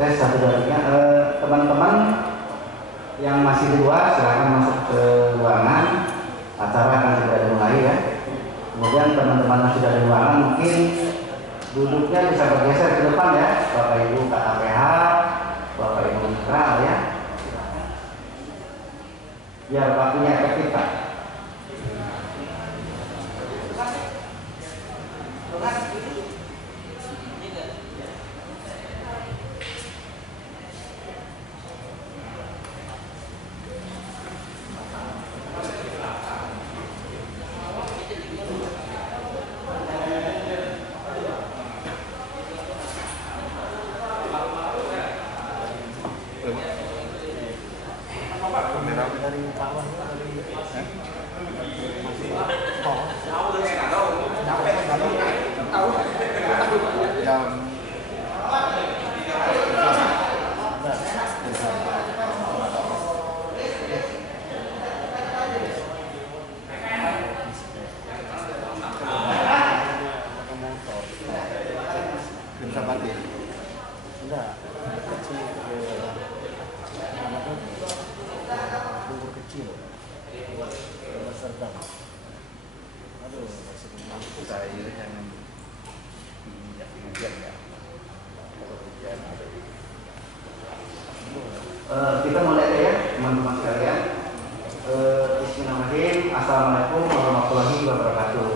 Tes satu dua tiga. Teman-teman yang masih di luar silahkan masuk ke ruangan. Acara akan segera dimulai ya. Kemudian teman-teman yang sudah di ruangan mungkin duduknya bisa bergeser ke depan ya, Bapak Ibu KKPH, Bapak Ibu Mitra ya. Biar waktunya efektif Pak. Kita mulai ya teman-teman sekalian. Bismillahirrahmanirrahim. Assalamualaikum warahmatullahi wabarakatuh.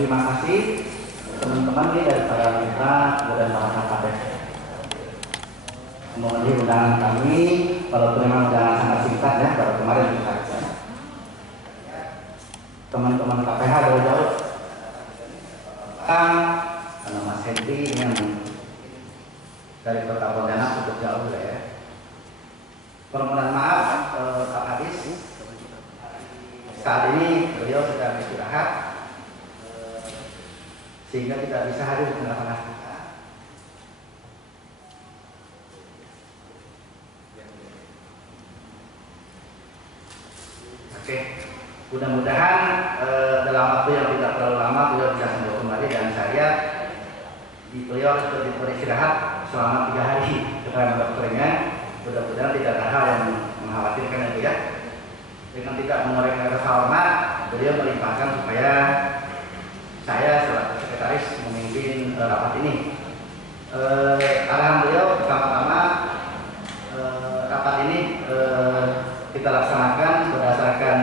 Terima kasih teman-teman nih dari para mitra dan para KKP. Memenuhi undangan kami, walaupun memang undangan sangat singkat ya, baru kemarin kita. Teman-teman KPH dari jauh. Karena Mas Henry yang dari Kota Pontianak cukup jauh ya. Permohonan maaf Pak Kadis, saat ini beliau sedang istirahat sehingga tidak bisa hadir di tengah-tengah kita. Oke, mudah-mudahan dalam waktu yang tidak terlalu lama beliau bisa sembuh kembali dan saya beliau seperti beristirahat selama 3 hari keterangan dokternya. Mudah-mudahan tidak ada hal yang mengkhawatirkan itu ya. Dengan tidak mengoreksi rasa hormat, beliau melimpahkan supaya saya selaku sekretaris memimpin rapat ini. Arahan beliau pertama-tama rapat ini kita laksanakan berdasarkan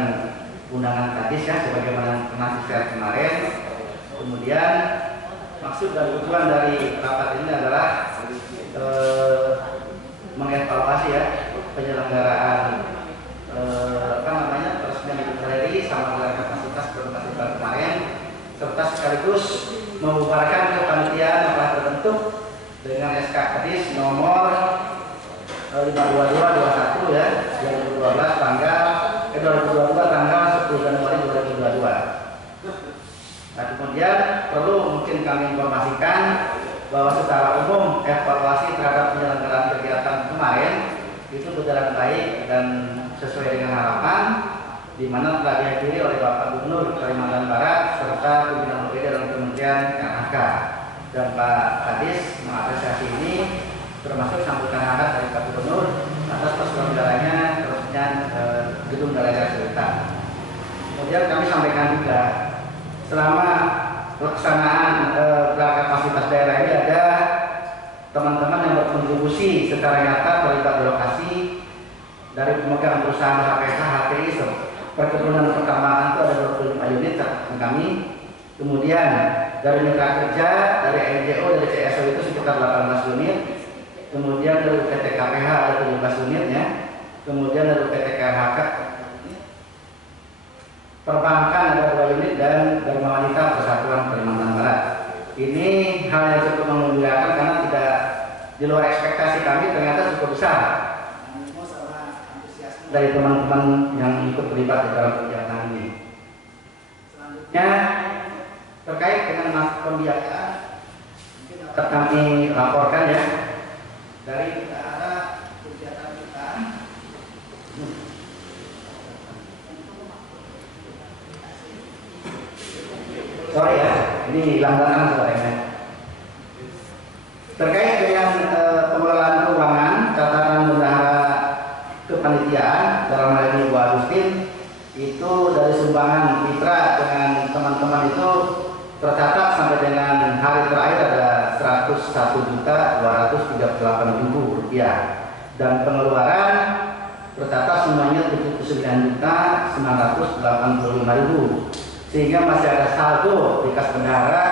undangan Kadis ya, sebagaimana pernah di-share kemarin. Kemudian maksud dan tujuan dari rapat ini adalah mengevaluasi ya penyelenggaraan peresmian Ibu Galeri sama dengan kapasitas kemarin, serta sekaligus membubarkan kepanitiaan yang telah terbentuk dengan SK Kadis nomor 52221 ya 2022 tanggal 10 Januari 2022. Nah, kemudian perlu mungkin kami informasikan bahwa secara umum evaluasi terhadap penyelenggaraan kegiatan kemarin itu berjalan baik dan sesuai dengan harapan, di mana telah dihadiri oleh Bapak Gubernur Kalimantan Barat serta pimpinan OPD dalam Kementerian LHK, dan Pak Kadis mengapresiasi ini termasuk sambutan hangat dari Pak Gubernur atas terselenggaranya peresmian gedung Galeri Cerita. Kemudian kami sampaikan juga selama pelaksanaan kapasitas daerah ini ada teman-teman yang berkontribusi secara nyata terlibat di lokasi, dari pemegang perusahaan HPH, HTI, perkebunan pertambangan itu ada 25 unit catatan kami. Kemudian dari mitra kerja, dari NGO, dari CSO itu sekitar 18 unit. Kemudian dari PT KPH ada 17 unitnya. Kemudian dari PT KHK perbankan ada 2 unit dan Dharma Wanita Persatuan Kalimantan Barat. Ini hal yang cukup membanggakan karena tidak di luar ekspektasi kami, ternyata cukup besar dari teman-teman yang ikut terlibat di dalam kegiatan ini. Selanjutnya terkait dengan masa pembiayaan kami laporkan ya dari kegiatan kita. Sorry ya, ini langganan suaranya. Terkait dengan 1.238.000 rupiah, dan pengeluaran tercatat semuanya 79.985.000, sehingga masih ada saldo di kas bendahara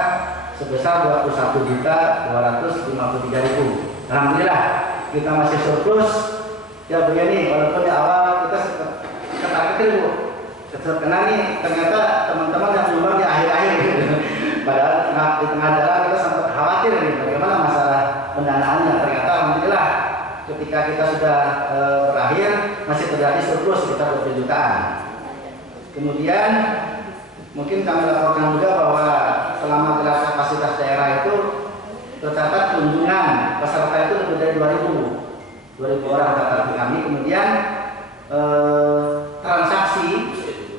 sebesar 21.253.000. Alhamdulillah kita masih surplus ya Bu Yani, walaupun di awal kita ketar-ketir Bu, karena nih ternyata teman-teman yang nyumbang di akhir-akhir gitu. Padahal di tengah jalan kita sempat khawatir nih bagaimana masalah pendanaannya. Ternyata alhamdulillah ketika kita sudah berakhir masih terjadi surplus sekitar 20 jutaan. Kemudian mungkin kami laporkan juga bahwa selama gelar kapasitas daerah itu tercatat kunjungan peserta itu lebih dari 2.000 orang tercatat di kami. Kemudian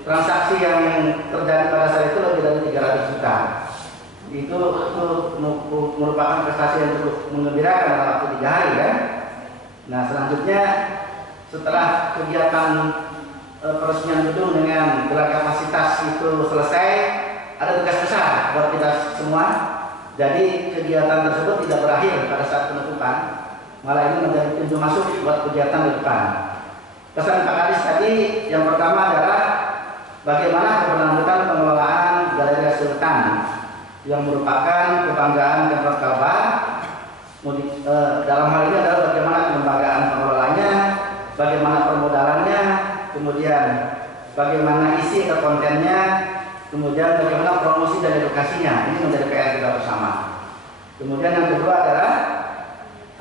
transaksi yang terjadi pada saat itu lebih dari 300 juta. Itu merupakan prestasi yang cukup mengembirakan dalam waktu 3 hari kan. Nah selanjutnya setelah kegiatan peresmian gedung dengan gelar kapasitas itu selesai, ada tugas besar buat kita semua. Jadi kegiatan tersebut tidak berakhir pada saat penutupan, malah ini menjadi pintu masuk buat kegiatan di depan. Pesan Pak Kadis tadi yang pertama adalah bagaimana keberlanjutan pengelolaan Galeri Sultan yang merupakan kebanggaan Pemkot Kalbar. Dalam hal ini adalah bagaimana kelembagaan pengelolanya, bagaimana permodalannya, kemudian bagaimana isi atau kontennya, kemudian bagaimana promosi dan edukasinya. Ini menjadi PR kita bersama. Kemudian yang kedua adalah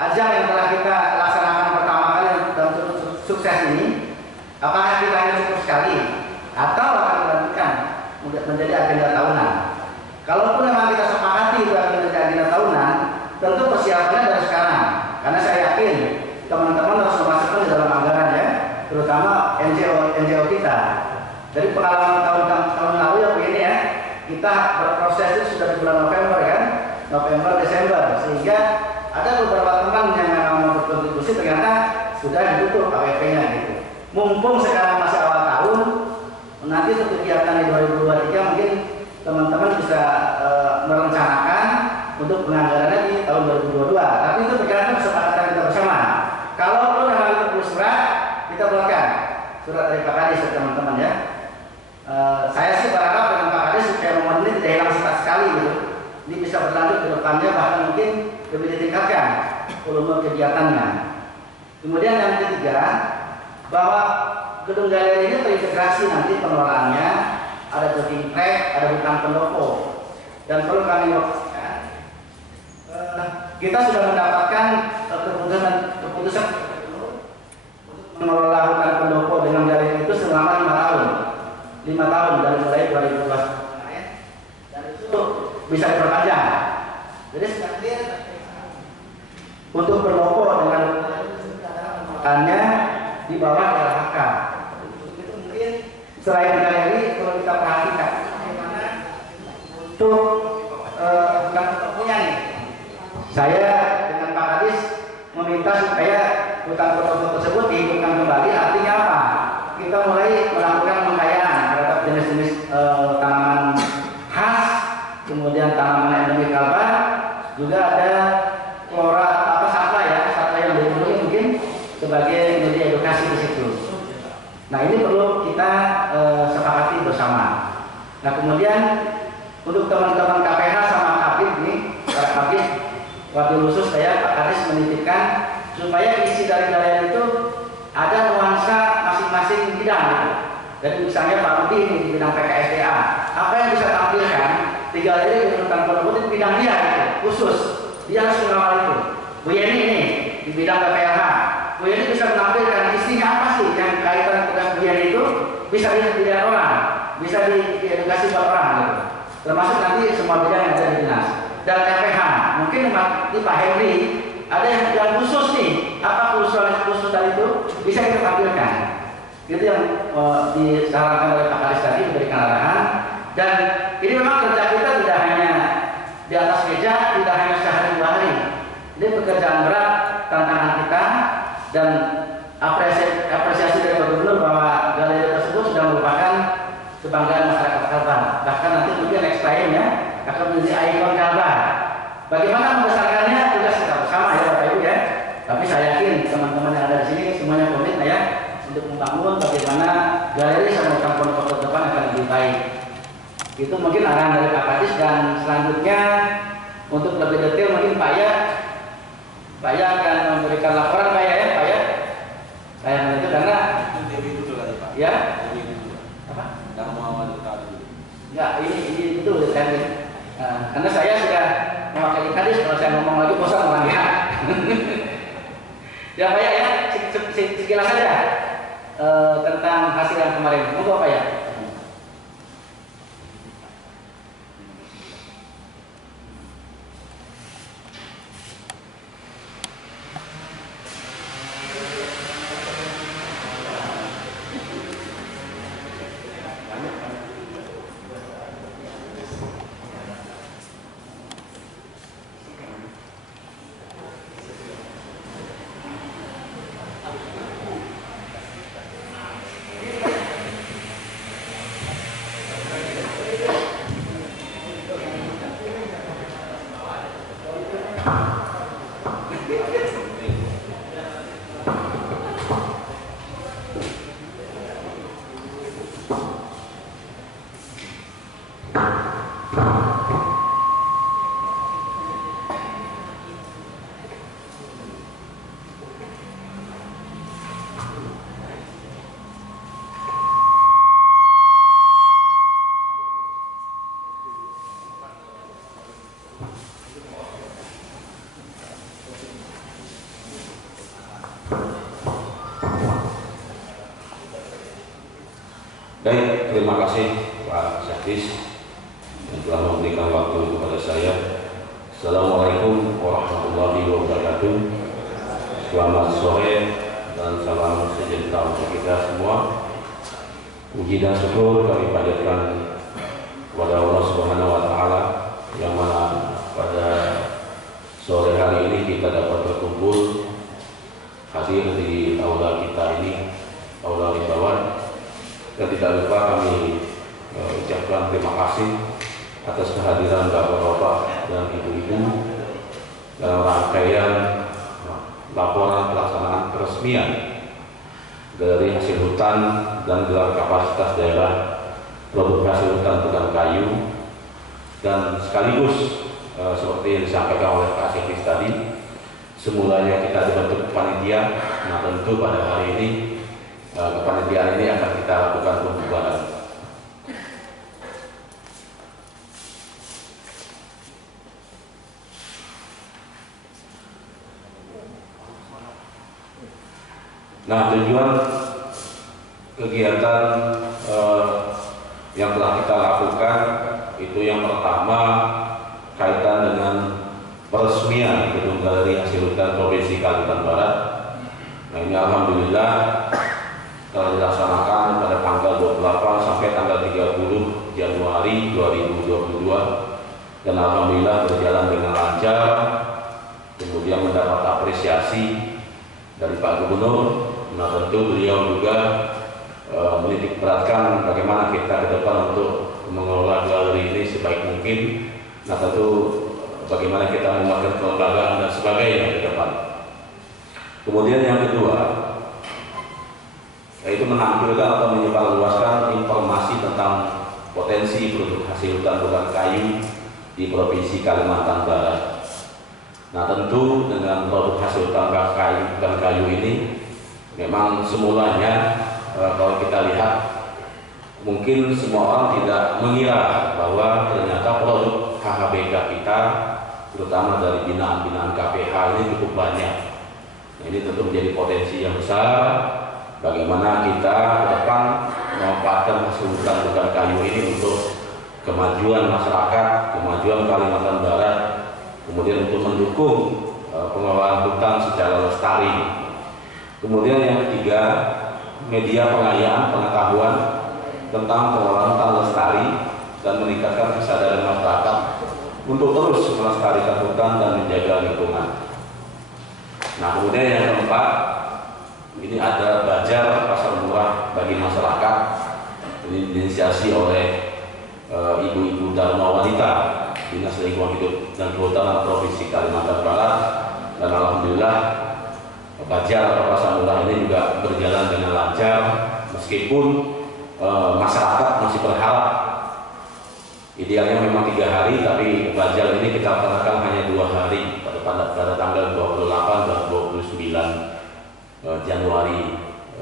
ajang yang telah kita laksanakan pertama kali dalam sukses ini, apakah kita hanya cukup sekali atau akan dilanjutkan menjadi agenda tahunan? Kalaupun memang kita sepakati itu akan menjadi agenda tahunan, tentu persiapannya dari sekarang, karena saya yakin teman-teman harus memasukkan di dalam anggaran ya, terutama NGO kita. Dari pengalaman tahun lalu ya begini ya, kita berproses itu sudah di bulan November kan, November Desember, sehingga ada beberapa teman yang memang mau berkontribusi ternyata sudah ditutup APP-nya gitu. Mumpung sekarang masih awal tahun, nanti untuk kegiatan di 2023 mungkin teman-teman bisa merencanakan untuk penganggarannya di tahun 2022. Tapi itu bergantung kesepakatan kita bersama. Kalau memang itu perlu surat, kita buatkan surat dari Pak Kadis teman-teman ya. Saya sih berharap dengan Pak Kadis supaya momen ini tidak hilang sekali gitu. Ini bisa berlanjut ke depannya, bahkan mungkin lebih ditingkatkan volume kegiatannya. Kemudian yang ketiga, bahwa gedung galeri ini terintegrasi nanti pengelolaannya, ada jogging track, ada hutan pendopo, dan perlu kami informasikan, kita sudah mendapatkan keputusan mengelola hutan pendopo dengan galeri itu selama 5 tahun dari mulai 2012 dan itu bisa diperpanjang. Jadi sebenarnya untuk pendopo dengan hutannya di bawah LHK. Itu mungkin selain galeri kalau kita perhatikan bagaimana untuk hutan pendoponya nih. Saya dengan Pak Kadis meminta supaya hutan pendopo tersebut dihidupkan kembali. Artinya apa? Kita mulai melakukan pengkayaan terhadap jenis-jenis tanaman khas, kemudian tanaman endemik Kalbar, juga ada flora satwa yang dilindungi mungkin sebagai media edukasi di situ. Nah ini perlu kita sepakati bersama. Nah kemudian untuk teman-teman KPH sama Kabid nih, para Kabid, wabil khusus saya Pak Kadis menitipkan supaya isi dari galeri itu ada nuansa masing-masing bidang gitu. Jadi misalnya Pak Rudi ini di bidang PKSDA, apa yang bisa tampilkan di galeri di hutan pendopo di bidang dia gitu, khusus dia harus mengawal itu. Bu Yeni ini di bidang PPLH, Bu Yeni bisa menampilkan isinya apa sih yang kaitan tugas Bu Yeni itu bisa dilihat orang, bisa diedukasi buat orang gitu. Termasuk nanti semua bidang yang ada di dinas. Dan FPH, mungkin di Pak Henry ada yang khusus nih, apa khusus dari itu bisa kita tampilkan. Itu yang disarankan oleh Pak Kadis tadi, memberikan arahan. Dan ini memang kerja kita tidak hanya di atas meja, tidak hanya sehari dua hari. Ini pekerjaan berat, tantangan kita, dan apresiasi dari Pak Gubernur bahwa galeri tersebut sudah merupakan kebanggaan masyarakat Kalbar. Bahkan nanti mungkin next time ya akan menjadi ikon Kalbar. Bagaimana membesarkannya tugas kita untuk membangun bagaimana galeri sama kampung kota depan akan lebih baik. Itu mungkin arahan dari Pak Kadis, dan selanjutnya untuk lebih detail mungkin Pak Ya akan memberikan laporan Pak Ya, saya itu karena itu tadi Pak. Ya. Apa? Yang mau tadi. Ya, ini betul tadi. Karena saya sudah mewakili Kadis, kalau saya ngomong lagi bosan orangnya. Ya Pak Ya, sekilas saja tentang hasil yang kemarin. Monggo Pak Ya. Baik, terima kasih Pak Syakis yang telah memberikan waktu kepada saya. Assalamualaikum warahmatullahi wabarakatuh. Selamat sore dan salam sejahtera untuk kita semua. Puji dan syukur kami panjatkan kepada Allah Subhanahu wa Ta'ala, yang mana pada sore hari ini kita dapat berkumpul hadir di aula kita ini, aula Limbawan. Dan tidak lupa kami ucapkan terima kasih atas kehadiran bapak-bapak dan ibu-ibu dalam rangkaian laporan pelaksanaan peresmian Galeri Hasil Hutan dan gelar kapasitas daerah produk hasil hutan bukan kayu. Dan sekaligus seperti yang disampaikan oleh Pak Syakis tadi, semulanya kita dibentuk panitia. Nah, tentu pada hari ini kepanitiaan ini akan kita lakukan pembubaran. Nah, tujuan kegiatan yang telah kita lakukan itu yang pertama kaitan dengan peresmian Gedung Galeri Hasil Hutan Provinsi Kalimantan Barat. Nah, ini alhamdulillah telah dilaksanakan pada tanggal 28 sampai tanggal 30 Januari 2022, dan alhamdulillah berjalan dengan lancar, kemudian mendapat apresiasi dari Pak Gubernur. Nah, tentu beliau juga menitik beratkan bagaimana kita ke depan untuk mengelola galeri ini sebaik mungkin. Nah, tentu bagaimana kita membuat kelembagaan dan sebagainya ke depan. Kemudian yang kedua, yaitu menampilkan atau menyebarluaskan informasi tentang potensi produk hasil hutan bukan kayu di Provinsi Kalimantan Barat. Nah, tentu dengan produk hasil hutan bukan kayu ini memang semulanya kalau kita lihat mungkin semua orang tidak mengira bahwa ternyata produk HHBK kita, terutama dari binaan-binaan KPH ini cukup banyak. Nah, ini tentu menjadi potensi yang besar. Bagaimana kita ke depan memanfaatkan hasil hutan bukan kayu ini untuk kemajuan masyarakat, kemajuan Kalimantan Barat, kemudian untuk mendukung pengelolaan hutan secara lestari. Kemudian yang ketiga, media pengayaan pengetahuan tentang pengelolaan hutan lestari dan meningkatkan kesadaran masyarakat untuk terus melestarikan hutan dan menjaga lingkungan. Nah, kemudian yang keempat, ini ada bazar pasar murah bagi masyarakat, ini diinisiasi oleh Ibu-Ibu Dharma Wanita Dinas Lingkungan Hidup dan Kehutanan Provinsi Kalimantan Barat, dan alhamdulillah Bajar atau pasar murah ini juga berjalan dengan lancar, meskipun masyarakat masih berharap idealnya memang 3 hari, tapi Bajar ini kita laksanakan hanya 2 hari pada tanggal 28 dan 29 Januari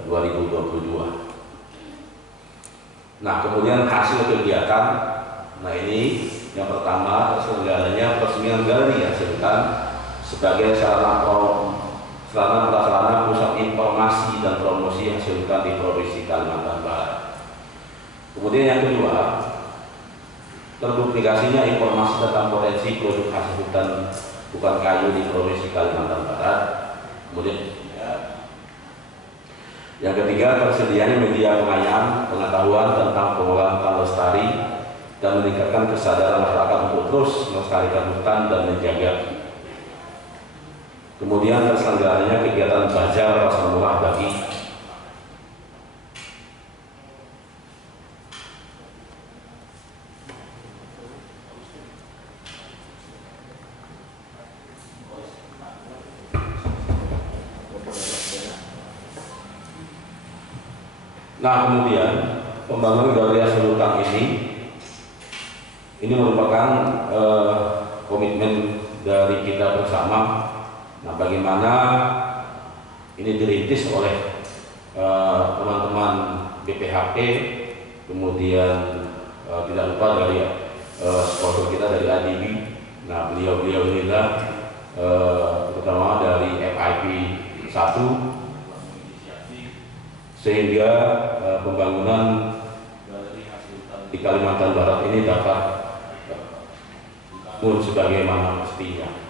2022. Nah, kemudian hasil kegiatan, nah ini yang pertama terselenggaranya peresmian galeri hasil hutan sebagai sarana prasarana pusat informasi dan promosi hasil hutan di Provinsi Kalimantan Barat. Kemudian yang kedua, terpublikasinya informasi tentang potensi produk hasil hutan bukan kayu di Provinsi Kalimantan Barat. Kemudian yang ketiga, tersedianya media pengetahuan tentang pengolahan hutan lestari dan meningkatkan kesadaran masyarakat untuk terus melestarikan hutan dan menjaga. Kemudian terselenggaranya kegiatan Bajar pasar murah bagi kemudian pembangunan galeri hasil hutan ini merupakan komitmen dari kita bersama. Nah, bagaimana ini dirintis oleh teman-teman BPHP, kemudian tidak lupa dari sponsor kita dari ADB. Nah, beliau-beliau inilah terutama dari FIP 1, sehingga pembangunan di Kalimantan Barat ini dapat dibangun sebagaimana mestinya.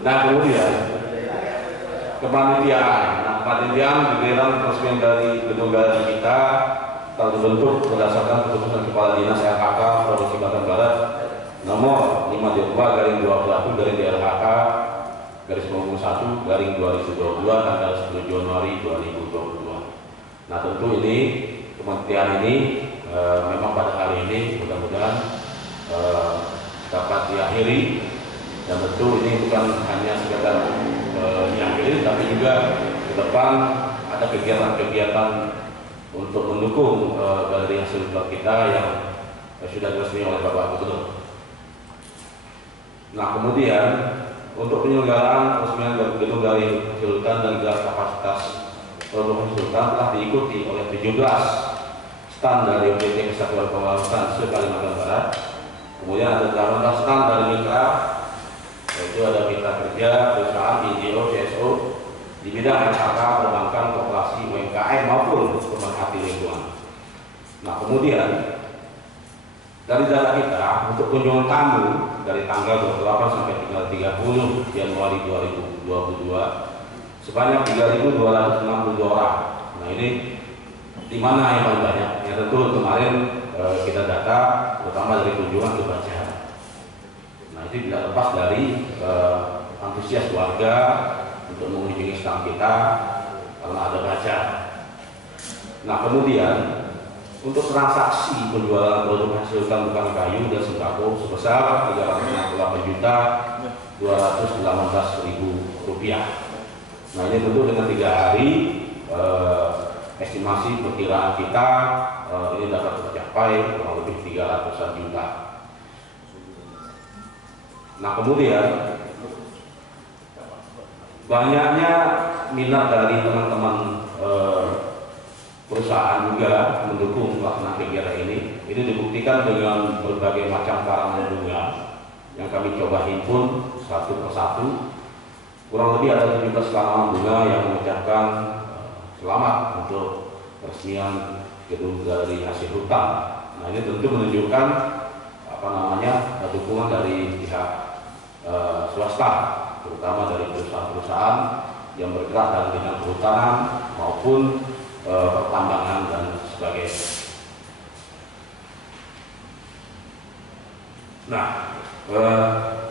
Nah, kemudian kepanitiaan. Kepanitiaan giliran peresmian dari gedung galeri kita telah dibentuk berdasarkan keputusan Kepala Dinas LHK Provinsi Kalimantan Barat nomor 5/2021/DLHK /1/2022 tanggal 10 Januari 2022. Nah, tentu ini kementerian ini memang pada hari ini mudah-mudahan dapat diakhiri, dan tentu ini bukan hanya sekedar diakhiri, tapi juga ke depan ada kegiatan-kegiatan untuk mendukung galeri hasil hutan kita yang sudah diresmi oleh Bapak Gubernur. Nah, kemudian untuk penyelenggaraan peresmian gedung galeri hasil hutan dan gelar kapasitas produk hasil hutan telah diikuti oleh 17 stand dari PT Kesatuan Pengelola Hutan se-Kalimantan Barat. Kemudian ada 18 stand dari mitra, yaitu ada mitra kerja, perusahaan, NGO, CSO di bidang LHK, perbankan, koperasi, UMKM maupun pemerhati lingkungan. Nah, kemudian dari data kita untuk kunjungan tamu dari tanggal 28 sampai tanggal 30 Januari 2022 sebanyak 3.262 orang. Nah, ini di mana yang paling banyak? Ya tentu kemarin kita data terutama dari kunjungan ke Bajar. Nah, itu tidak lepas dari antusias warga untuk mengunjungi stand kita karena ada Bajar. Nah, kemudian untuk transaksi penjualan produk hasil hutan bukan kayu dan sembako sebesar Rp368.218.000. Nah, ini tentu dengan 3 hari estimasi perkiraan kita ini dapat tercapai kurang lebih 300-an juta. Nah, kemudian banyaknya minat dari teman-teman perusahaan juga mendukung pelaksanaan kegiatan ini. Ini dibuktikan dengan berbagai macam karangan bunga yang kami coba himpun satu persatu. Kurang lebih ada 17 karangan bunga yang mengucapkan selamat untuk peresmian gedung galeri hasil hutan. Nah, ini tentu menunjukkan dukungan dari pihak swasta, terutama dari perusahaan-perusahaan yang bergerak dalam bidang kehutanan maupun pertambangan dan sebagainya. Nah,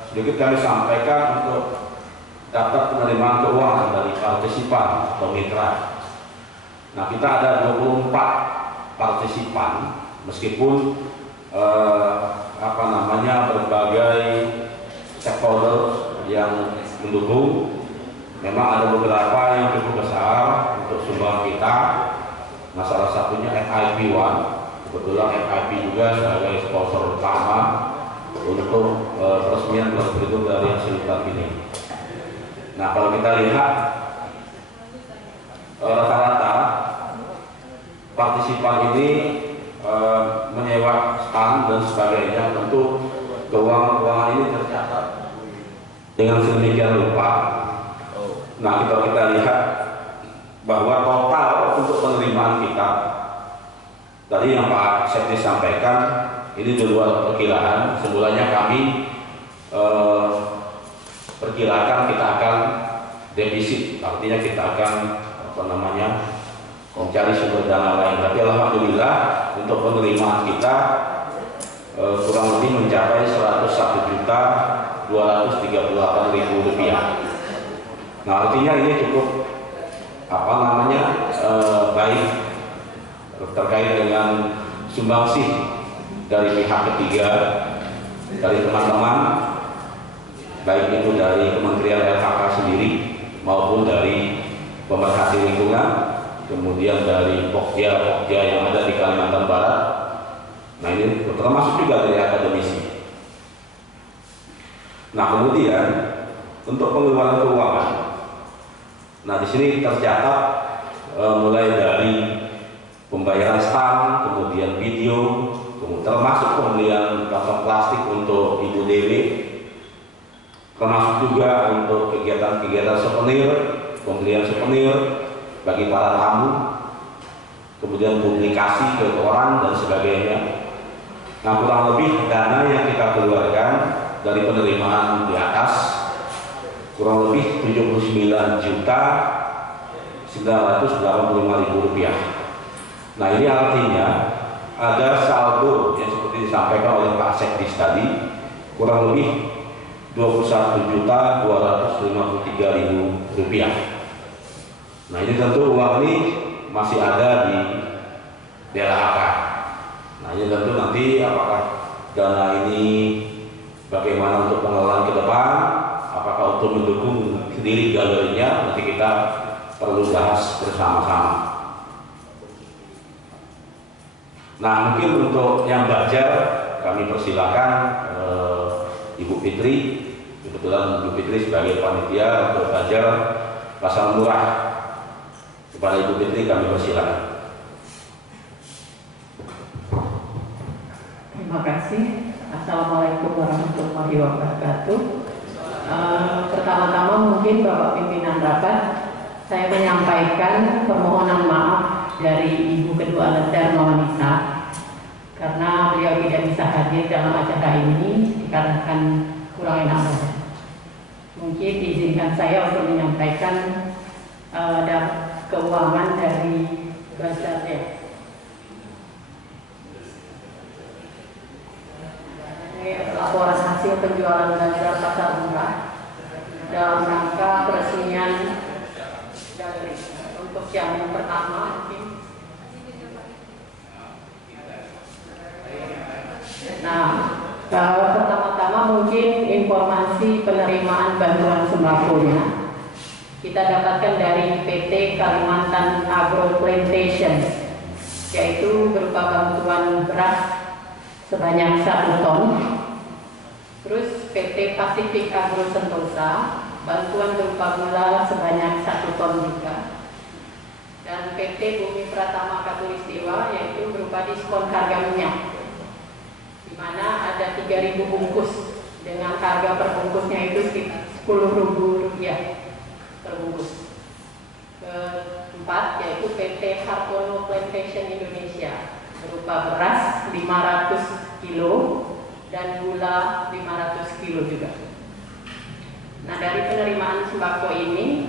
sedikit kami sampaikan untuk daftar penerimaan keuangan dari partisipan atau mitra. Nah, kita ada 24 partisipan, meskipun berbagai stakeholder yang mendukung. Memang ada beberapa yang cukup besar untuk sumbang kita. Nah, salah satunya FIP One. Kebetulan FIP juga sebagai sponsor utama untuk peresmian kelas berikut dari hasil hutan ini. Nah, kalau kita lihat rata-rata partisipan ini menyewa stand dan sebagainya, tentu keuangan ini tercatat dengan sedemikian rupa. Nah, kita lihat bahwa total untuk penerimaan kita tadi yang Pak Sekdi sampaikan ini di luar perkiraan. Semulanya kami perkirakan kita akan defisit, artinya kita akan mencari sumber dana lain. Tapi alhamdulillah untuk penerimaan kita kurang lebih mencapai 101.238.000 rupiah. Nah, artinya ini cukup baik terkait dengan sumbangsih dari pihak ketiga, dari teman-teman, baik itu dari Kementerian LHK sendiri maupun dari pemerhati lingkungan, kemudian dari Pokja yang ada di Kalimantan Barat. Nah, ini termasuk juga dari akademisi. Nah, kemudian untuk pengeluaran keuangan, nah di sini tercatat mulai dari pembayaran stand, kemudian video, termasuk pembelian kantong plastik untuk Ibu Dewi, termasuk juga untuk kegiatan-kegiatan souvenir, pembelian souvenir bagi para tamu, kemudian publikasi ke koran dan sebagainya. Nah, kurang lebih dana yang kita keluarkan dari penerimaan di atas kurang lebih 79.985.000 rupiah. Nah, ini artinya ada saldo yang seperti disampaikan oleh Pak Sekdis tadi kurang lebih 21.253.000 rupiah. Nah, ini tentu uang ini masih ada di DLHK. Nah, ini tentu nanti apakah dana ini bagaimana untuk pengelolaan ke depan, apakah untuk mendukung sendiri galerinya, nanti kita perlu bahas bersama-sama. Nah, mungkin untuk yang belajar kami persilakan Ibu Fitri, kebetulan Ibu Fitri sebagai panitia untuk belajar pasar murah. Kepada Ibu Fitri kami persilakan. Terima kasih. Assalamualaikum warahmatullahi wabarakatuh. Pertama-tama mungkin Bapak Pimpinan Rapat, saya menyampaikan permohonan maaf dari Ibu Ketua Darmawanita karena beliau tidak bisa hadir dalam acara ini dikarenakan kurang enak badan. Mungkin izinkan saya untuk menyampaikan keuangan dari Bazarnya. Laporan hasil penjualan bazar pasar murah dalam rangka peresmian galeri. Untuk yang pertama mungkin. Nah, pertama-tama mungkin informasi penerimaan bantuan sembakonya kita dapatkan dari PT Kalimantan Agro Plantation, yaitu berupa bantuan beras sebanyak 1 ton. Terus PT Pasifik Agro Sentosa, bantuan berupa gula sebanyak 1 ton juga. Dan PT Bumi Pratama Katulistiwa, yaitu berupa diskon harga minyak, di mana ada 3.000 bungkus dengan harga per bungkusnya itu sekitar Rp10.000 per bungkus. Keempat, yaitu PT Hartono Plantation Indonesia, berupa beras 500 kilo dan gula 500 kilo juga. Nah, dari penerimaan sembako ini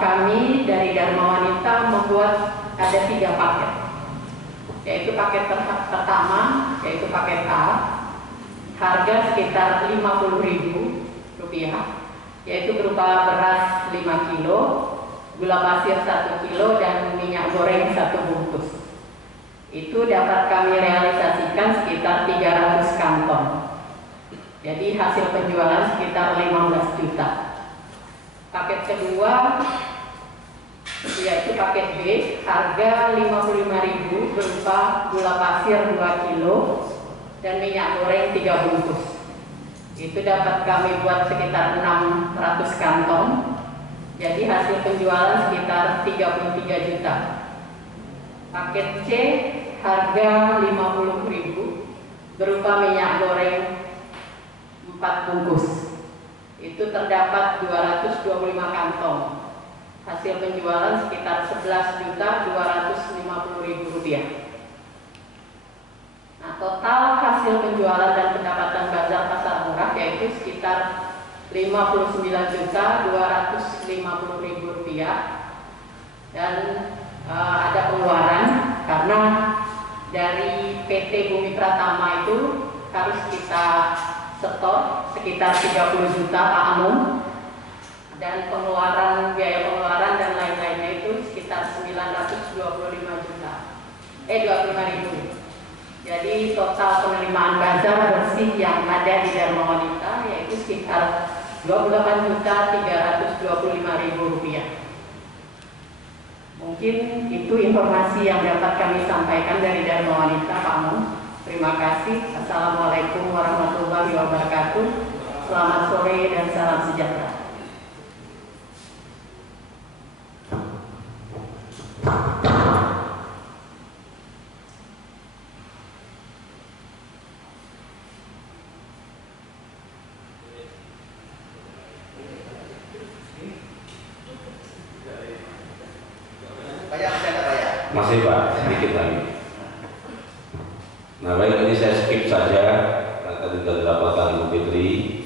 kami dari Dharma Wanita membuat ada 3 paket, yaitu paket pertama yaitu paket A, harga sekitar Rp50.000, yaitu berupa beras 5 kilo, gula pasir 1 kilo, dan minyak goreng 1 bungkus. Itu dapat kami realisasikan sekitar 300 kantong. Jadi hasil penjualan sekitar 15 juta. Paket kedua yaitu paket B, harga Rp55.000 berupa gula pasir 2 kilo dan minyak goreng 3 bungkus. Itu dapat kami buat sekitar 600 kantong. Jadi hasil penjualan sekitar 33 juta. Paket C, harga Rp50.000 berupa minyak goreng 4 bungkus. Itu terdapat 225 kantong. Hasil penjualan sekitar Rp11.250.000. Nah, total hasil penjualan dan pendapatan bazar pasar murah yaitu sekitar Rp59.250.000. Dan ada pengeluaran karena dari PT Bumi Pratama itu harus kita setor sekitar 30 juta Pak Amum, dan biaya pengeluaran dan lain-lainnya itu sekitar 25.000. Jadi total penerimaan bazar bersih yang ada di Dharma Wanita yaitu sekitar Rp28.325.000. Mungkin itu informasi yang dapat kami sampaikan dari Dharma Wanita, Pak Mun. Terima kasih. Assalamualaikum warahmatullahi wabarakatuh. Selamat sore dan salam sejahtera. Masih Pak, sedikit lagi. Nah baik, ini saya skip saja karena tadi sudah didapatkan Ibu Fitri.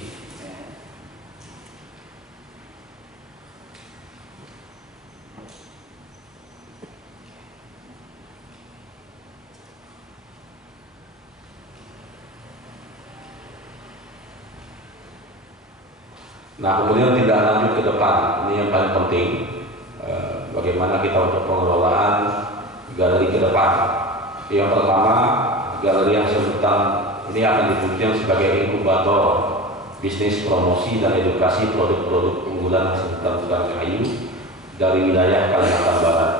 Nah kemudian tidak lanjut ke depan, ini yang paling penting. Bagaimana kita untuk pengelolaan galeri ke depan. Yang pertama, galeri yang sebutan ini akan difungsikan sebagai inkubator bisnis promosi dan edukasi produk-produk unggulan hasil hutan kayu dari wilayah Kalimantan Barat.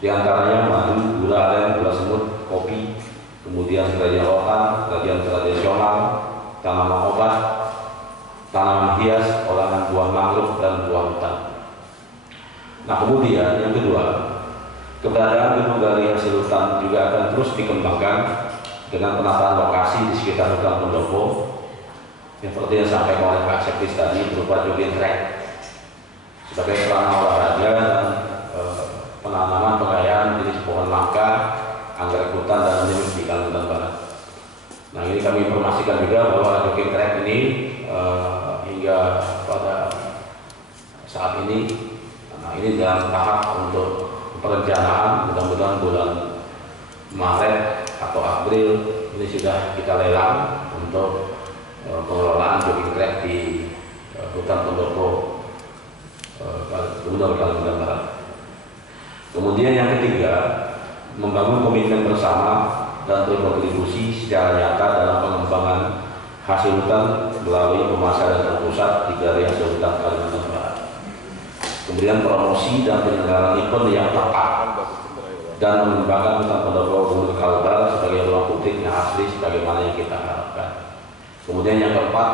Di antaranya madu, gula aren, gula semut, kopi, kemudian kerajinan rotan, kerajinan tradisional, tanaman obat, tanaman hias, olahan buah mangrove dan buah hutan. Nah kemudian yang kedua, keberadaan gedung galeri hasil hutan juga akan terus dikembangkan dengan penataan lokasi di sekitar hutan pendopo seperti yang disampaikan oleh Pak Sekdes tadi berupa jogging track sebagai sarana olahraga dan penanaman pengayaan jenis pohon langka, anggrek hutan dan endemik di Kalimantan Barat. Nah ini kami informasikan juga bahwa jogging track ini hingga pada saat ini dalam tahap untuk perencanaan, mudah-mudahan bulan Maret atau April ini sudah kita lelang untuk pengelolaan jogging track di hutan pendopo Gubernur Kalimantan Barat. Kemudian yang ketiga, membangun komitmen bersama dan berkontribusi secara nyata dalam pengembangan hasil hutan melalui pemasaran terpusat di galeri hasil hutan Kalimantan Barat. Kemudian promosi dan penyelenggaraan event yang tepat dan mengembangkan hutan pendopo Gubernur Kalbar sebagai ruang publik yang asli sebagaimana yang kita harapkan. Kemudian yang keempat,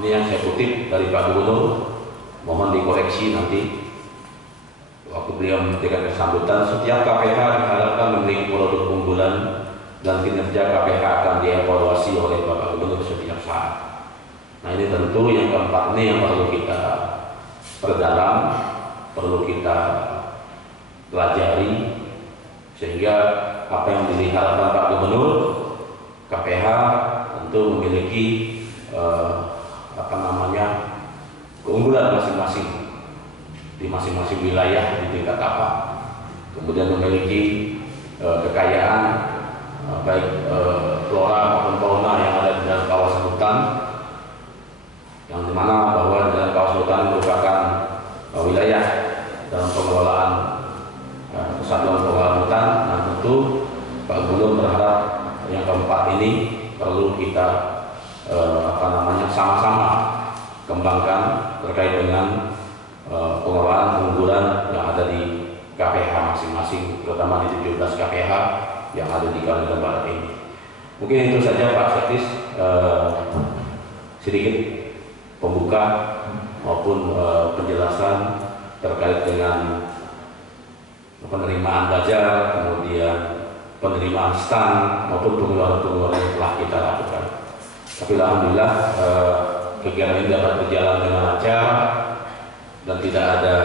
ini yang saya kutip dari Pak Gubernur, mohon dikoreksi nanti waktu beliau memberikan kesambutan. Setiap KPH diharapkan memiliki produk unggulan dan kinerja KPH akan dievaluasi oleh Bapak Gubernur setiap saat. Nah ini tentu yang keempat ini yang perlu kita perdalam, perlu kita pelajari sehingga apa yang diharapkan Pak Gubernur, KPH tentu memiliki keunggulan masing-masing di masing-masing wilayah di tingkat apa, kemudian memiliki kekayaan baik flora maupun fauna yang ada di dalam kawasan yang dimana bahwa Jalan Kawasan Hutan merupakan wilayah dalam pengelolaan Kesatuan Pengelolaan Hutan. Nah, tentu Pak Gubernur berharap yang keempat ini perlu kita sama-sama kembangkan terkait dengan pengelolaan pengguguran yang ada di KPH masing-masing, terutama di 17 KPH yang ada di Kalimantan Barat ini. Mungkin itu saja Pak Sektis, sedikit pembuka maupun penjelasan terkait dengan penerimaan bajar, kemudian penerimaan stand maupun pengeluaran-pengeluaran yang telah kita lakukan. Tapi alhamdulillah kegiatan ini dapat berjalan dengan lancar dan tidak ada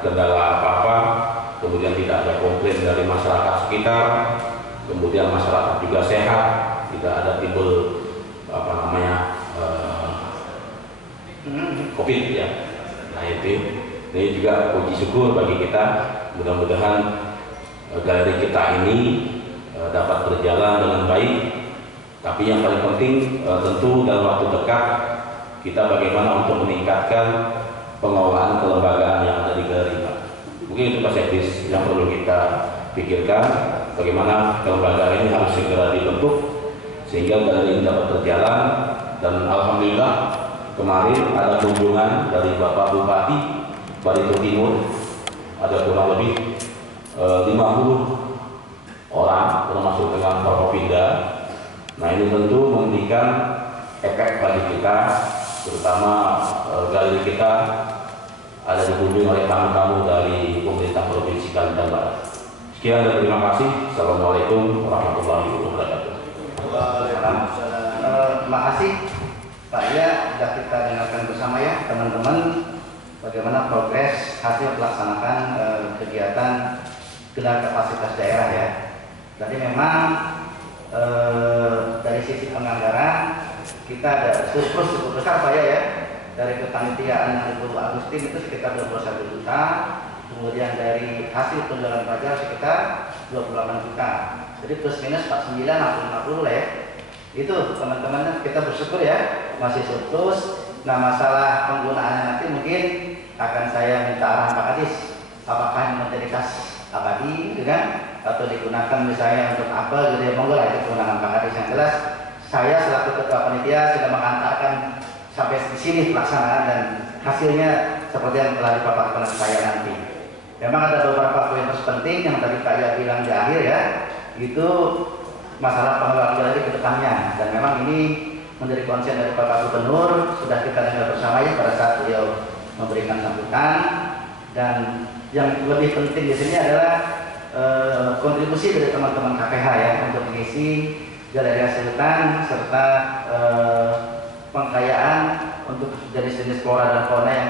kendala apa-apa, kemudian tidak ada komplain dari masyarakat sekitar, kemudian masyarakat juga sehat, tidak ada timbul COVID ya. Nah ini juga puji syukur bagi kita. Mudah-mudahan galeri kita ini dapat berjalan dengan baik. Tapi yang paling penting tentu dalam waktu dekat kita bagaimana untuk meningkatkan pengelolaan kelembagaan yang ada di galeri Pak. Mungkin itu Pak Sekdes yang perlu kita pikirkan, bagaimana kelembagaan ini harus segera dibentuk sehingga galeri ini dapat berjalan. Dan alhamdulillah kemarin ada kunjungan dari Bapak Bupati Barito Timur, ada kurang lebih 50 orang termasuk dengan Forkopimda. Nah ini tentu memberikan efek bagi kita, terutama galeri kita ada dikunjungi oleh tamu-tamu dari pemerintah Provinsi Kalimantan Barat. Sekian dan terima kasih. Assalamualaikum warahmatullahi wabarakatuh. Terima kasih Pak Ya, sudah kita dengarkan bersama ya teman-teman bagaimana progres hasil pelaksanakan kegiatan gelar kapasitas daerah ya. Jadi memang dari sisi penganggaran kita ada surplus cukup besar Pak ya. Dari kepanitiaan yang Ibu Agustin itu sekitar 21 juta, kemudian dari hasil penjualan pajak sekitar 28 juta. Jadi plus minus 49 atau 50 lah ya. Itu teman-teman kita bersyukur ya masih surplus. Nah masalah penggunaannya nanti mungkin akan saya minta arahan Pak Kadis, apakah ini menjadi kas abadi gitu kan, atau digunakan misalnya untuk apa gitu ya, monggo lah itu kewenangan Pak Kadis. Yang jelas saya selaku ketua panitia sudah mengantarkan sampai di sini pelaksanaan dan hasilnya seperti yang telah dipaparkan saya nanti. Memang ada beberapa poin penting yang tadi Pak Ya bilang di akhir ya, itu masalah pengelolaan galeri ke depannya, dan memang ini menjadi konsen dari Bapak Gubernur, sudah kita dengar bersama ya pada saat beliau memberikan sambutan. Dan yang lebih penting di sini adalah kontribusi dari teman-teman KPH ya untuk mengisi galeri hasil hutan serta pengkayaan untuk jenis-jenis flora dan fauna yang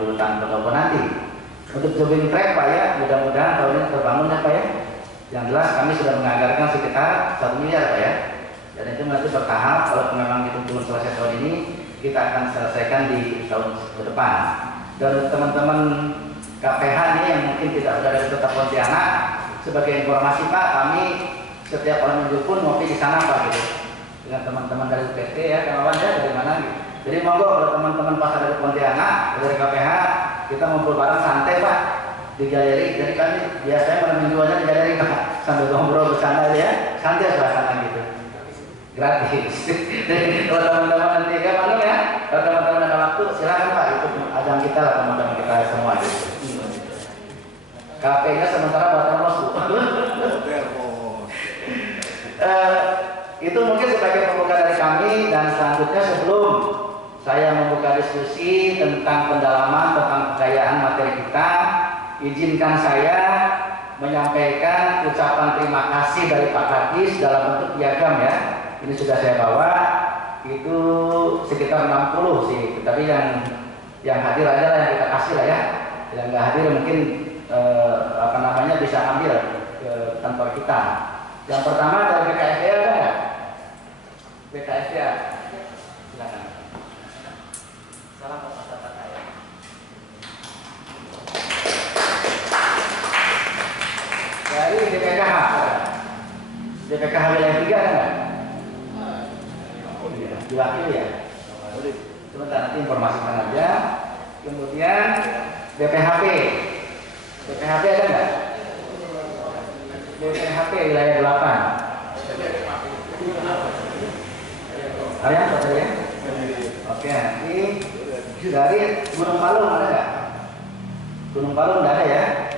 di hutan Pendopo nanti. Untuk jogging track Pak ya, mudah-mudahan tahun ini terbangun ya Pak ya. Yang jelas kami sudah menganggarkan sekitar 1 miliar Pak ya. Dan itu nanti bertahap, kalau memang itu belum selesai tahun ini, kita akan selesaikan di tahun ke depan. Dan teman-teman KPH ini yang mungkin tidak berada di Kota Pontianak, sebagai informasi Pak, kami setiap awal minggu pun ngopi di sana Pak gitu. Dengan teman-teman dari UPT ya, kawan ya dari mana gitu. Jadi monggo kalau teman-teman pas ada di Pontianak, dari KPH, kita ngumpul bareng santai Pak di galeri. Jadi kami biasanya malam mingguannya di galeri Pak, sambil ngobrol bercanda ya, santai suasana gitu. Gratis. Jadi kalau teman-teman nanti kan malam ya, kalau teman-teman ada waktu silakan Pak, ikut ajang kita lah teman-teman kita semua gitu. KP-nya sementara buat termos Bu. Itu mungkin sebagai pembuka dari kami, dan selanjutnya sebelum saya membuka diskusi tentang pendalaman tentang kekayaan materi kita, izinkan saya menyampaikan ucapan terima kasih dari Pak Kadis dalam bentuk piagam ya. Ini sudah saya bawa, itu sekitar 60 sih, tapi yang hadir aja lah yang kita kasih lah ya. Yang nggak hadir mungkin bisa ambil ke kantor kita. Yang pertama dari BKSDA ada nggak? BKSDA, silakan. Salam peserta saya. Dari DPKH, DPKH wilayah 3 ada nggak? Diwakili ya. sebentar nanti informasikan aja. Kemudian BPHP. BPHP ada nggak? BPHP wilayah 8. Ada yang ya? Oke, nanti dari Gunung Palung ada nggak? Gunung Palung nggak ada ya.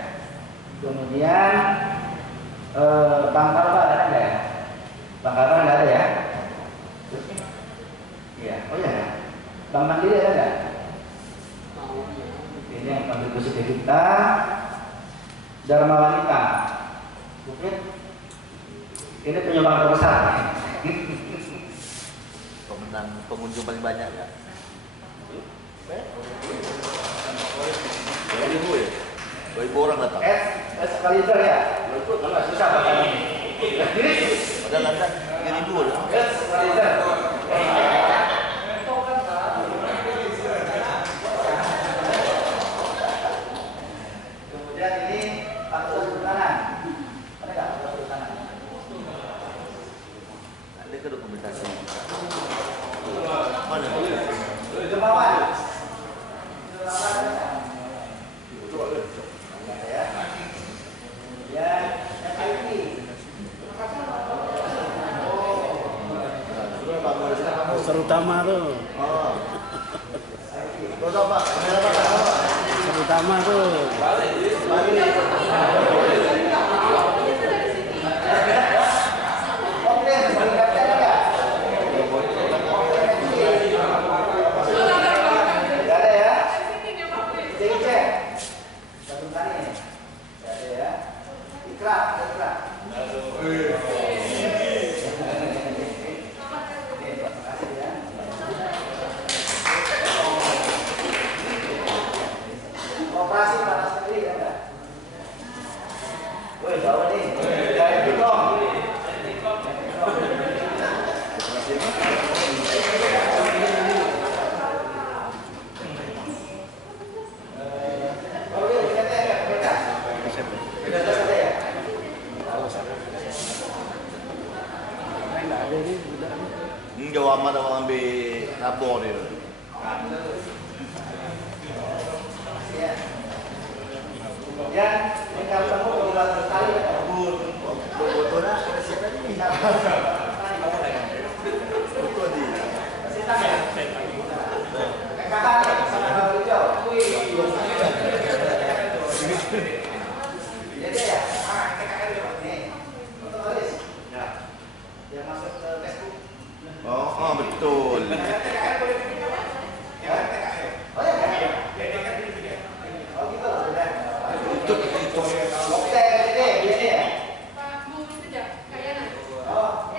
Kemudian Bangka ada nggak ya? Bangka nggak ada ya? Iya, oh ya. Bang Mandiri ada nggak? Ini yang kontribusi kita. Dharma Wanita. Mungkin ini penyumbang terbesar. Pemenang pengunjung paling banyak ya. Ibu ya. 2.000 orang datang. Sekali itu ya. Enggak susah Bapak ini. Padahal ada 3.000 ya. Sekali itu. Kemudian ini fakultas kehutanan. Ada nggak fakultas kehutanan? Ada ke dokumentasi. Mana? Jemawan. Terutama tuh. Oh. Terus apa? Terutama tuh. Operasi panas negeri ada. Woi, bawa nih. Dari Tikong. Jauh amat orang ambil nabor dia. Ya, ini kalau kamu berulang sekali ya. Botolnya ada siapa ini? Betul di. Kakak sama Bapak hijau. Jadi ya, nih, untuk tulis. Ya. Yang masuk ke Facebook. Oh, betul. Oh ya, oh gitu loh, sudah. Itu. Oke, gede ya. Oh,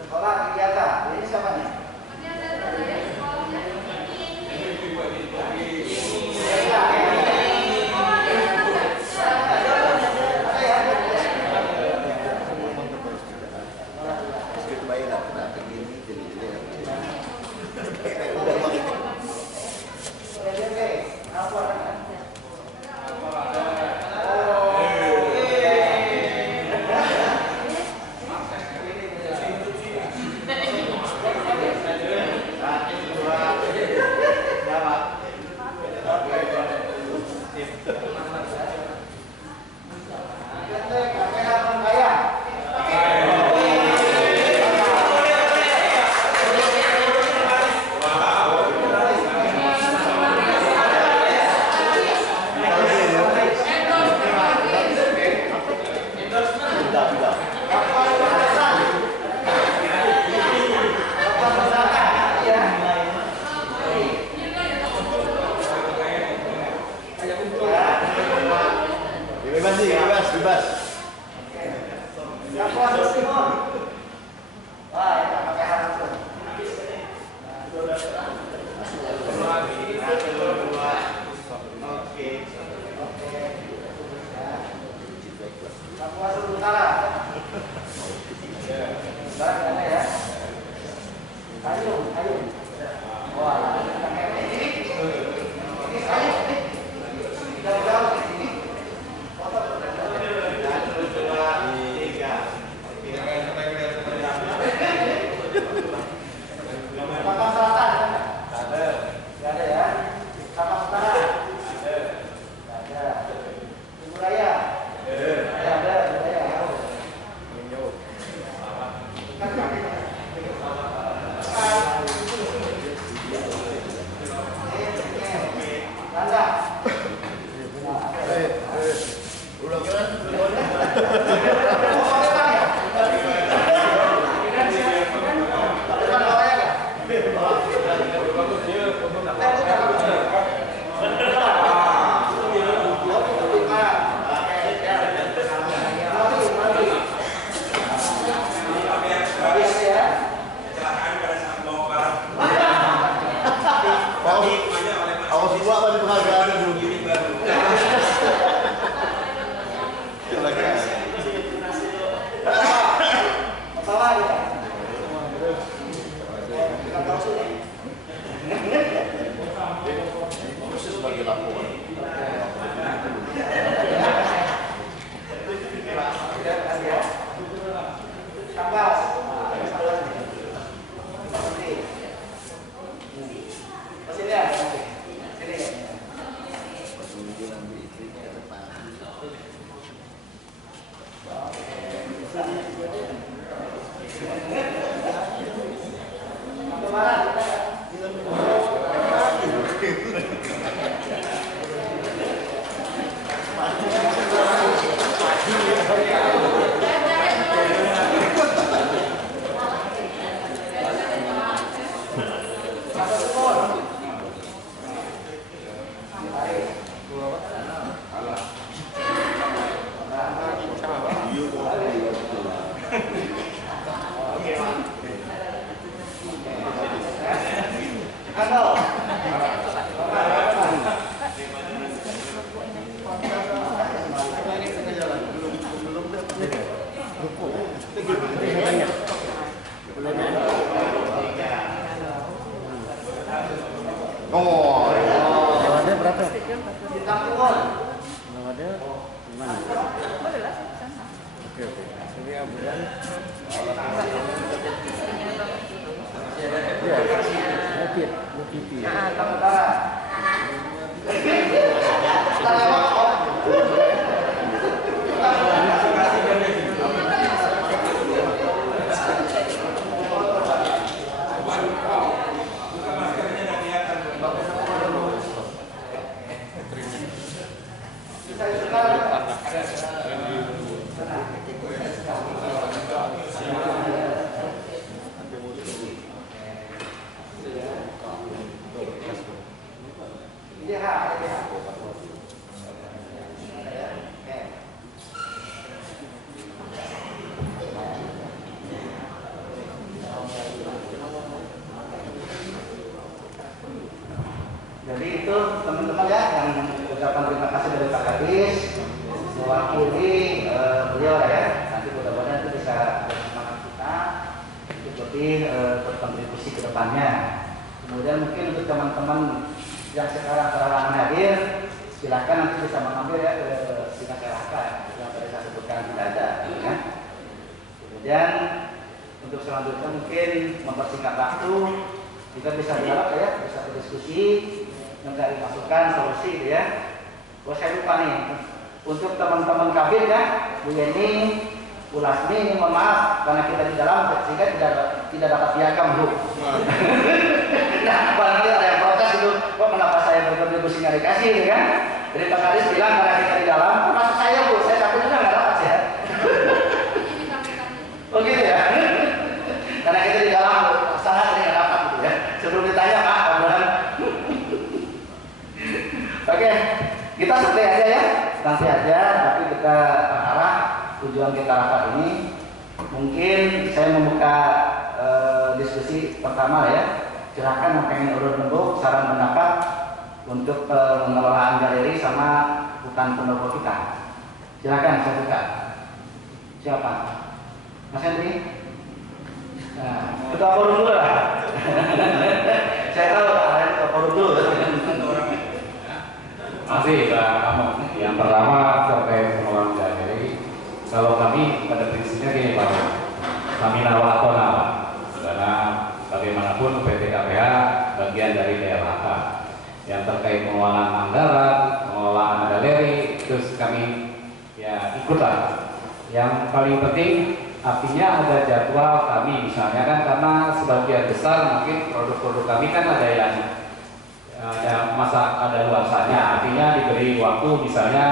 Sekolah kegiatan, ini siapa nih? Bebas. Yang puasa semua. Wah, ini tak pakai harap tuh. Oke. Yang puasa utara. Baik, ada ya. Ayo. Wah, ini saya. Jauh-jauh di sini. Foto. Kapal Selatan ada ya. Kapal Utara ada. Timur Raya ada. Awas gua apa di penghargaan dulu. Masalah ya. Khusus bagi laporan. Ada berapa? Belum ada. Gimana? Oke. Jadi bulan. Iya. Bukit. dari Pak Kadis mewakili beliau ya. Nanti mudah-mudahan itu bisa bersemangat kita untuk lebih berkontribusi ke depannya. Kemudian mungkin untuk teman-teman yang sekarang terhalangan hadir, silakan nanti bisa mengambil ya ke dinas RHK yang tadi saya sebutkan tidak ada. Ya. Kemudian untuk selanjutnya mungkin mempersingkat waktu, kita bisa dialog ya, bisa berdiskusi, mencari masukan, solusi gitu ya. Oh saya lupa nih, untuk teman-teman kabin ya, Bu Yeni, Bu Lasmi, mohon maaf karena kita di dalam sehingga tidak dapat piagam Bu. Nah, barangkali ada yang protes itu, kok kenapa saya berkontribusi nggak dikasih gitu kan? Jadi Pak Kadis bilang karena kita di dalam, masuk saya Bu, saya takut juga nggak dapat ya. Oh gitu ya. Karena kita di dalam sangat tidak dapat gitu ya. Sebelum ditanya Pak, obrolan. Oke, kita santai aja ya, santai aja. Tapi kita arah tujuan kita rapat ini. Mungkin saya membuka diskusi pertama ya. Silakan yang pengen urut rembuk saran pendapat untuk pengelolaan galeri sama hutan pendopo kita. Silakan saya buka. Siapa? Mas Henry? Nah, ketua forum dulu lah. Saya tahu ada ketua forum dulu. Masih Pak Amok. Yang pertama terkait pengelolaan galeri. Kalau kami pada prinsipnya gini Pak, kami nawa atau nawa, karena bagaimanapun PT KPH bagian dari DLHK. Yang terkait pengelolaan anggaran, pengelolaan galeri, terus kami ya ikutlah. Yang paling penting artinya ada jadwal kami misalnya kan, karena sebagian besar mungkin produk-produk kami kan ada yang ada luasannya, artinya diberi waktu misalnya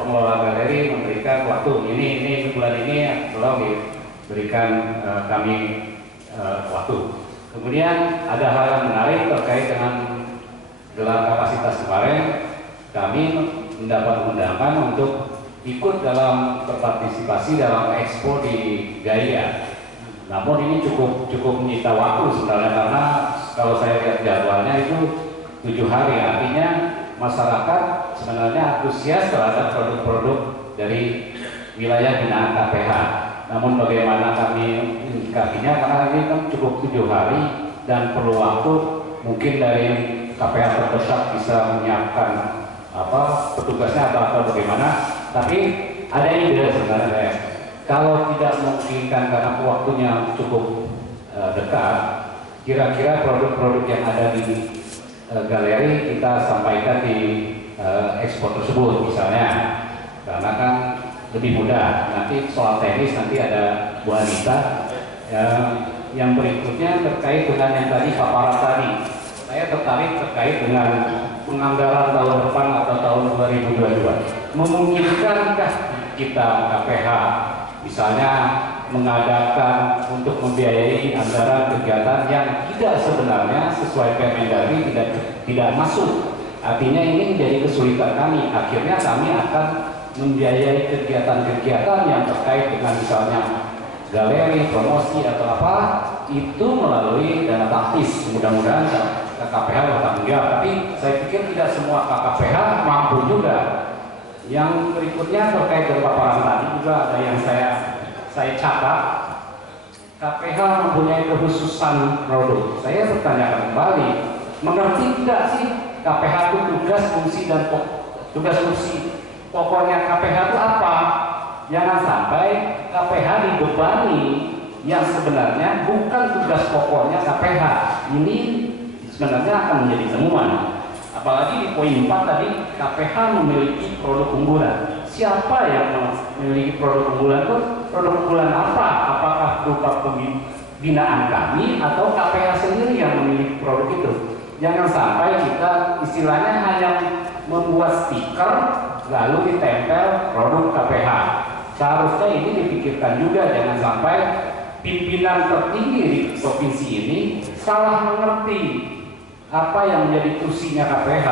pengelola galeri memberikan waktu ini bulan ini tolong diberikan kami waktu. Kemudian ada hal yang menarik terkait dengan gelar kapasitas kemarin, kami mendapat undangan untuk ikut dalam berpartisipasi dalam expo di Gaia. Namun ini cukup menyita waktu sebenarnya, karena kalau saya lihat jadwalnya itu 7 hari, artinya masyarakat sebenarnya antusias terhadap produk-produk dari wilayah binaan KPH. Namun bagaimana kami menyikapinya, karena ini kan cukup 7 hari dan perlu waktu, mungkin dari KPH terpusat bisa menyiapkan petugasnya atau bagaimana. Tapi ada ide sebenarnya, kalau tidak memungkinkan karena waktunya cukup dekat, kira-kira produk-produk yang ada di galeri kita sampaikan di ekspor tersebut misalnya, karena kan lebih mudah. Nanti soal teknis nanti ada Bu Anita. Yang berikutnya terkait dengan yang tadi paparan tadi, saya tertarik terkait dengan penganggaran tahun depan atau tahun 2022. Memungkinkankah kita KPH misalnya mengadakan untuk membiayai anggaran kegiatan yang tidak sebenarnya sesuai Permendagri, tidak masuk. Artinya ini menjadi kesulitan kami. Akhirnya kami akan membiayai kegiatan-kegiatan yang terkait dengan misalnya galeri, promosi atau apa, itu melalui dana taktis. Mudah-mudahan KPH bertanggung jawab. Tapi saya pikir tidak semua KPH mampu juga. Yang berikutnya terkait dengan paparan tadi juga ada yang saya catat, KPH mempunyai kekhususan produk. Saya bertanyakan kembali, mengerti tidak sih KPH itu tugas, fungsi dan tugas fungsi pokoknya KPH itu apa? Jangan sampai KPH dibebani yang sebenarnya bukan tugas pokoknya KPH. Ini sebenarnya akan menjadi temuan. Apalagi di poin 4 tadi, KPH memiliki produk unggulan. Siapa yang memiliki produk unggulan itu? Produk unggulan apa? Apakah berupa pembinaan kami atau KPH sendiri yang memiliki produk itu? Jangan sampai kita istilahnya hanya membuat stiker lalu ditempel produk KPH. Seharusnya ini dipikirkan juga, jangan sampai pimpinan tertinggi di provinsi ini salah mengerti apa yang menjadi tusinya KPH.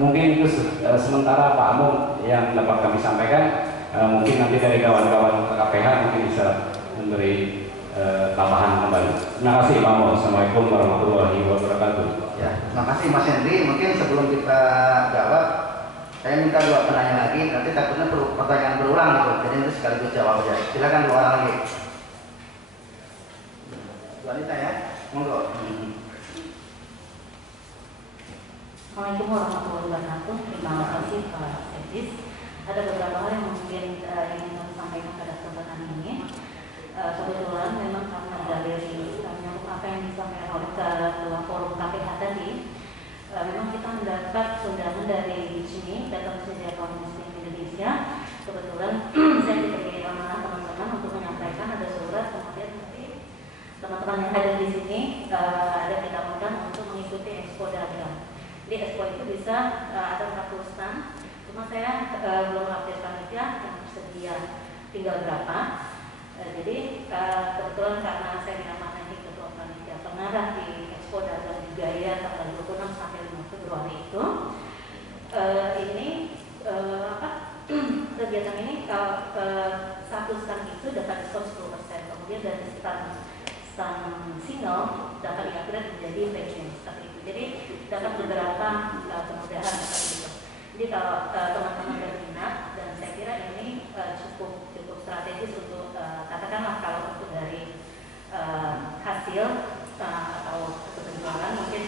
Mungkin itu sementara Pak Amung yang dapat kami sampaikan. Mungkin nanti dari kawan-kawan KPH mungkin bisa memberi tambahan kembali. Terima kasih Pak Amung. Assalamualaikum warahmatullahi wabarakatuh. Ya, terima kasih Mas Henry. Mungkin sebelum kita jawab, Saya minta 2 penanya lagi, nanti takutnya perlu pertanyaan berulang gitu. Jadi nanti sekaligus jawab aja. Silakan 2 orang lagi. Bu Anita ya, monggo. Assalamualaikum warahmatullahi wabarakatuh. Terima kasih Pak Edis. Ada beberapa hal yang mungkin ingin kami sampaikan pada kesempatan ini. Kebetulan memang karena dari apa yang disampaikan oleh Ketua Forum KPH tadi, memang kita mendapat undangan dari sini, Data Sejarah Kaum Muslim Indonesia. Kebetulan saya diberi amanah teman-teman untuk menyampaikan ada surat, kemudian nanti teman-teman yang ada di sini ada kita undang untuk mengikuti Expo Dagang. Di Expo itu bisa ada 40 stand, cuma saya belum update panitia yang tersedia tinggal berapa. Jadi kebetulan karena saya diamanai ketua panitia pengarah di Expo Dagang Budaya tanggal 26 sampai 5 Februari itu, ini kegiatan ini satu stand itu dapat diskon 10%, kemudian dari stand single dapat di-upgrade menjadi premium seperti itu. Jadi dapat beberapa kemudahan seperti itu. Jadi kalau teman-teman berminat, dan saya kira ini cukup strategis untuk katakanlah kalau untuk dari hasil atau penjualan mungkin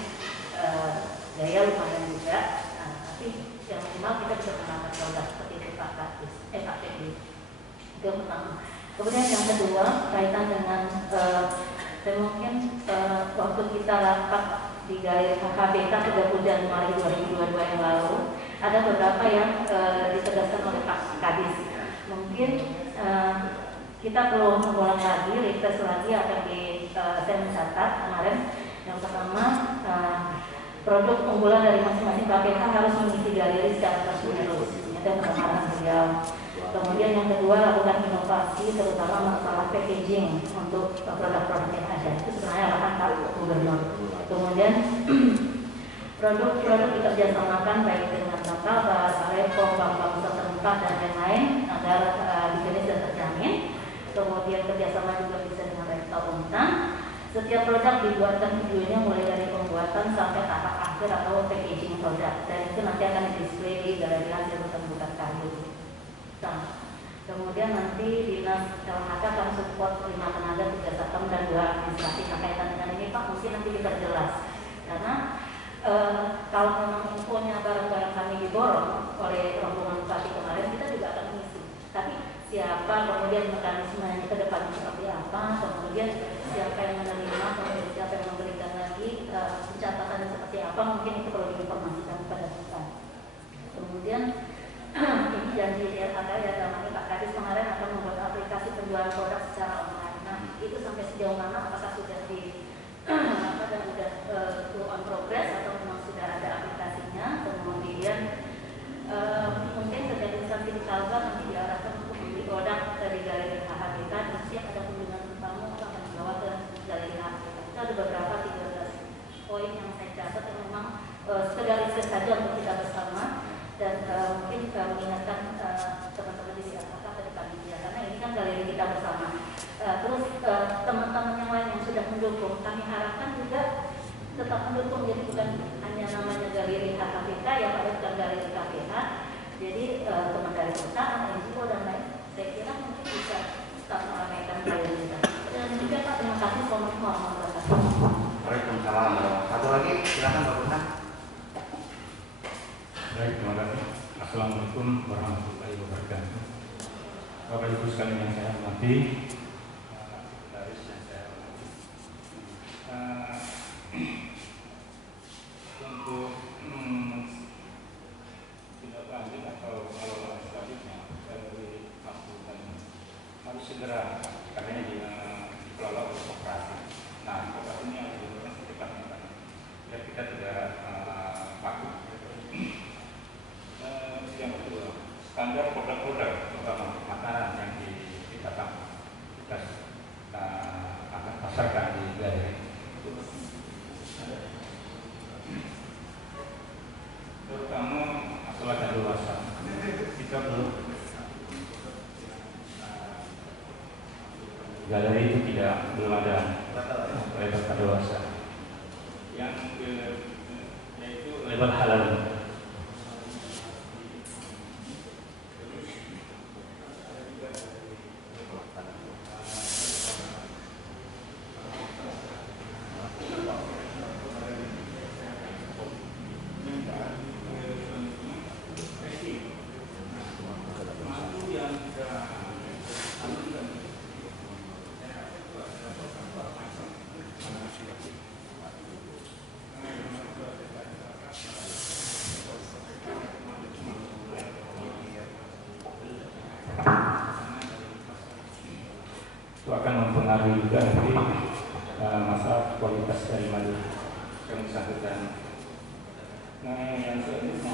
gaya lumayan juga, tapi yang minimal kita bisa mendapat produk seperti itu Pak Teddy. Itu yang pertama. Kemudian yang kedua kaitan dengan dan mungkin waktu kita rapat di Galeri HBK 30 Januari 2022 yang lalu, ada beberapa yang ditegaskan oleh Pak Kadis. Mungkin kita perlu mengulang lagi, refresh lagi akan saya mencatat kemarin. Yang pertama, produk unggulan dari masing-masing KPK harus mengisi galeri secara terus-menerus. Itu penekanan beliau. Kemudian yang kedua, lakukan inovasi terutama masalah packaging untuk produk-produk yang ada. Itu sebenarnya arahan Pak Gubernur. Kemudian produk-produk dikerjasamakan baik dengan Nasabah, Salepom, bank-bank setempat dan lain-lain agar bisnis dan terjamin. Kemudian kerjasama juga bisa dengan rektor Untan. Setiap produk dibuatkan videonya mulai dari pembuatan sampai tahap akhir atau packaging produk. Dan itu nanti akan di-display di galeri hasil bukan kayu. Nah, kemudian nanti Dinas LHK akan support 5 tenaga 3 satpam dan 2 administrasi. Nah, kaitan dengan ini Pak, mungkin nanti kita jelas. Karena kalau memang infonya barang-barang kami diborong oleh rombongan Bupati kemarin, kita juga akan mengisi. Tapi siapa, kemudian mekanismenya ke depan seperti apa, kemudian siapa yang menerima, kemudian siapa yang memberikan lagi, pencatatannya seperti apa, mungkin itu perlu diinformasikan kepada kita. Kemudian ini janji LHK ya, dalam Pak Kadis kemarin akan membuat aplikasi penjualan produk secara online. Nah, itu sampai sejauh mana, apakah sudah dan sudah on progress atau memang sudah ada aplikasinya. Kemudian mungkin sejak instansi Kalbar nanti diarahkan untuk membeli produk dari galeri HHBK, dan setiap ada kunjungan tamu akan dibawa ke galeri HHBK. Itu ada beberapa 13 poin yang saya catat yang memang sekedar riset saja untuk kita bersama, dan mungkin mengingatkan teman-teman di SIAPK ke depan dia, karena ini kan galeri kita bersama. Terus teman-teman yang lain yang sudah mendukung, kami harapkan juga tetap mendukung, jadi bukan hanya namanya galeri HKPK ya Pak, bukan galeri KPH. Jadi teman dari perusahaan, NGO dan lain, saya kira mungkin bisa tetap meramaikan galeri kita. Dan juga Pak, terima kasih. Assalamualaikum warahmatullahi wabarakatuh. Waalaikumsalam. Satu lagi, silakan Pak Burhan. Baik, terima kasih. Assalamualaikum warahmatullahi wabarakatuh. Bapak Ibu sekalian yang saya hormati, sekretaris yang saya hormati, untuk tidak lanjut atau kalau selanjutnya dari masukan harus segera karena dikelola oleh koperasi. Nah, koperasi ini harus dilakukan secepatnya biar kita tidak takut. Yang kedua, standar produk-produk terutama makanan yang kita akan pasarkan di galeri, terutama masalah kadaluarsa. Kita galeri itu belum ada label kadaluarsa, yaitu label halal. itu akan mempengaruhi juga nanti masalah kualitas dari madu yang bersangkutan. Nah, yang selanjutnya,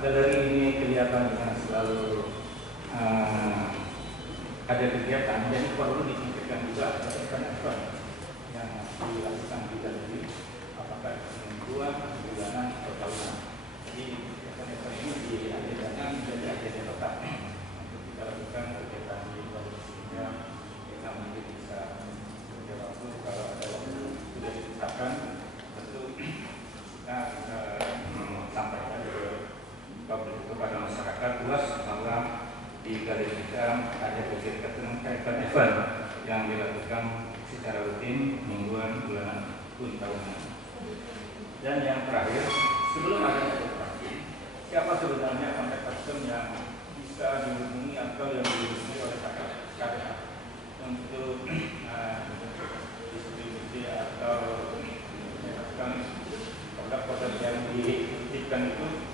dari ini kelihatan dengan selalu ada kegiatan, jadi perlu dipikirkan juga event-event yang dilakukan di galeri, apakah mingguan, bulanan, atau tahunan. Jadi event-event ini diagendakan menjadi agenda tetap untuk kita lakukan kegiatan di galeri, sehingga kita mungkin bisa bekerja waktu. Kalau ada waktu sudah ditetapkan, tentu kita sampaikan kepada masyarakat luas bahwa di galeri kita ada kegiatan event yang dilakukan secara rutin, mingguan, bulanan, pun tahunan. Dan yang terakhir, sebelum adanya operasi, siapa sebenarnya kontak person yang bisa dihubungi atau yang dihubungi oleh KPH untuk distribusi atau melakukan produk-produk yang dititipkan itu,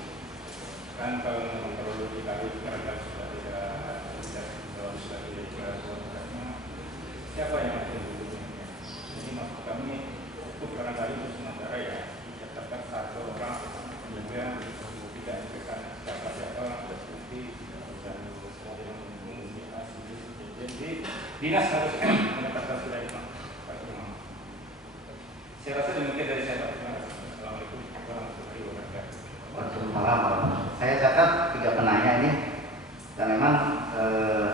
kan kalau memang perlu dikali karena sudah tidak siapa yang akan dihubungi. Jadi maksud kami cukup barangkali itu sementara ya dicatatkan satu orang juga tidak diberikan siapa-siapa seperti dan jadi dinas harus menetapkan sudah itu. Saya rasa demikian dari saya Pak. Assalamualaikum warahmatullahi wabarakatuh. Waalaikumsalam. Saya catat 3 penanya ini, dan memang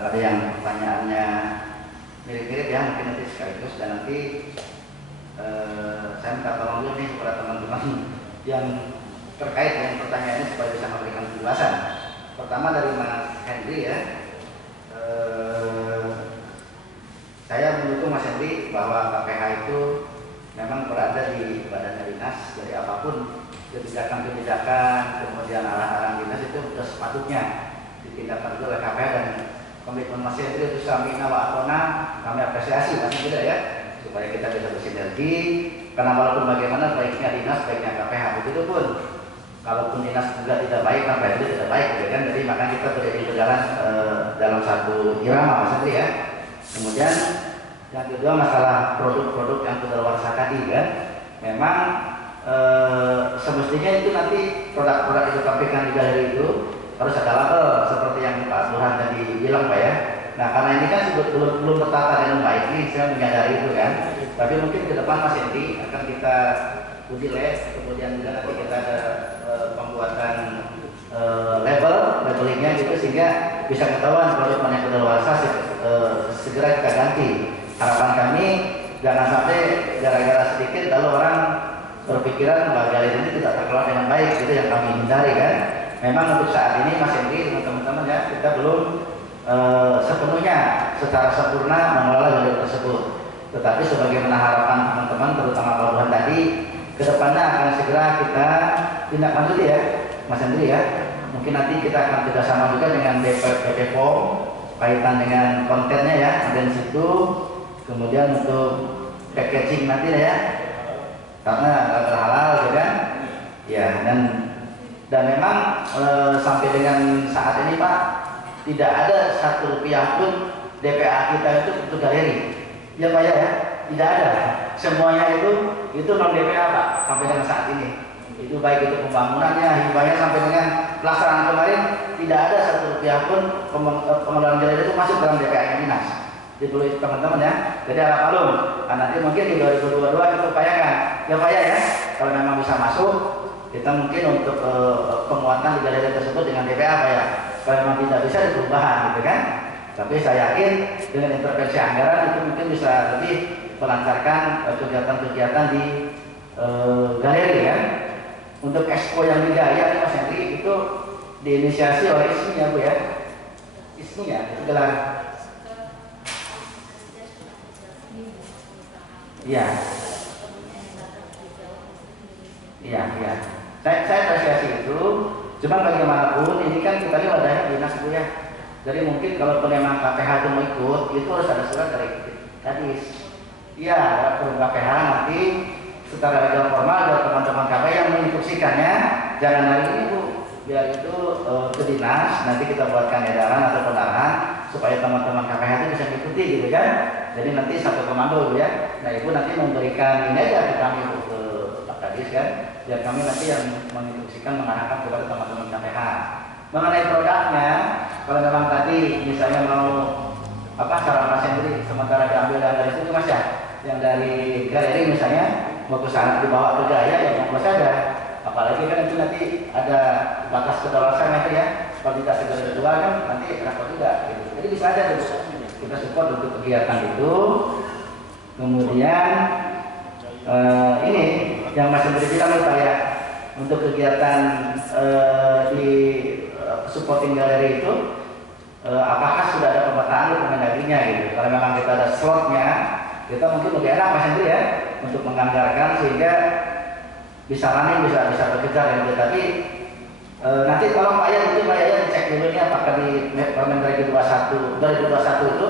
ada yang pertanyaannya mirip-mirip ya, mungkin nanti sekaligus, dan nanti saya minta tolong dulu nih kepada teman-teman yang terkait dengan pertanyaan ini supaya bisa memberikan penjelasan. Pertama dari Mas Henry ya, saya mendukung Mas Henry bahwa KPH itu memang berada di badan dinas, jadi apapun kebijakan-kebijakan, kemudian arah-arah dinas itu sudah sepatutnya ditindakkan oleh KPH, dan komitmen Mas Henry itu samina wa atona kami apresiasi pasti tidak ya, supaya kita bisa bersinergi, karena walaupun bagaimana baiknya dinas, baiknya KPH, begitu pun kalaupun dinas juga tidak baik, KPH itu tidak baik gitu kan. Jadi maka kita berjalan dalam satu irama Mas Henry ya. Kemudian yang kedua masalah produk-produk yang kedaluarsa tadi kan, memang semestinya itu nanti produk-produk itu KPK di galeri itu harus ada label seperti yang Pak Burhan tadi bilang Pak ya. Nah karena ini kan belum tertata dengan baik nih, saya menyadari itu kan. Tapi mungkin ke depan Mas Hendy akan kita uji lab, kemudian juga nanti kita ada pembuatan labelingnya gitu, sehingga bisa ketahuan produk mana yang kedaluarsa segera kita ganti. Harapan kami jangan sampai gara-gara sedikit lalu orang berpikiran bahwa galeri ini tidak terkelola dengan baik, itu yang kami hindari kan. Memang untuk saat ini Mas Hendy dengan teman-teman ya, kita belum sepenuhnya secara sempurna mengelola galeri tersebut. Tetapi sebagaimana harapan teman-teman, terutama Pak Burhan tadi, kedepannya akan segera kita tindak lanjut ya Mas Hendy ya. Mungkin nanti kita akan kerjasama juga dengan BP POM kaitan dengan kontennya ya, dan situ kemudian untuk packaging nanti ya, karena halal gitu kan ya. Dan memang sampai dengan saat ini Pak, tidak ada Rp1 pun DPA kita itu untuk galeri ya Pak ya, tidak ada, semuanya itu non DPA Pak sampai dengan saat ini. Itu baik itu pembangunannya, hibahnya, sampai dengan pelaksanaan kemarin tidak ada Rp1 pun pengelolaan galeri itu masuk dalam DPA dinas. Itu teman-teman ya. Jadi harap maklum, nanti mungkin di 2022 kita upayakan ya Pak ya, kalau memang bisa masuk, kita mungkin untuk penguatan di galeri tersebut dengan DPA Pak ya. Kalau memang tidak bisa di perubahan gitu kan. Tapi saya yakin dengan intervensi anggaran itu mungkin bisa lebih melancarkan kegiatan-kegiatan di galeri kan. Untuk expo yang di Gaya Mas Henry itu diinisiasi oleh ISMI ya Bu ya. ISMI ya, itu gelar. Iya. Iya. Saya apresiasi itu. Cuma bagaimanapun ini kan kita ini wadahnya dinas Bu ya. Jadi mungkin kalau memang KPH itu mau ikut, itu harus ada surat dari Kadis. Iya, dari KPH nanti secara legal formal dari teman-teman KPH yang menginstruksikannya, jangan hari ini Bu, biar itu ke dinas, nanti kita buatkan edaran atau pendarahan supaya teman-teman KPH itu bisa mengikuti gitu kan. Jadi nanti satu komando Ibu ya. Nah Ibu nanti memberikan ini aja ke kami ke Pak Kadis kan, biar kami nanti yang menginstruksikan mengarahkan kepada teman-teman KPH. Mengenai produknya, kalau memang tadi misalnya mau cara Mas Hendri sementara diambil dari situ Mas ya, yang dari galeri misalnya mau ke sana dibawa ke Gaya ya mau saja. Apalagi kan itu nanti ada batas kedaluarsan itu ya, kalau kita segera kedua kan nanti repot juga gitu. Jadi bisa aja dulu kita support untuk kegiatan itu. Kemudian ini yang Mas Hendri bilang Pak ya, untuk kegiatan di supporting galeri itu apakah sudah ada pemetaan untuk Kemendagrinya gitu. Kalau memang kita ada slotnya, kita mungkin lebih enak Mas Hendri ya untuk menganggarkan sehingga bisa running, bisa bekerja ya. Tapi nanti tolong Pak Yan itu Pak Yan cek dulu nih apakah di Permendagri 2021 itu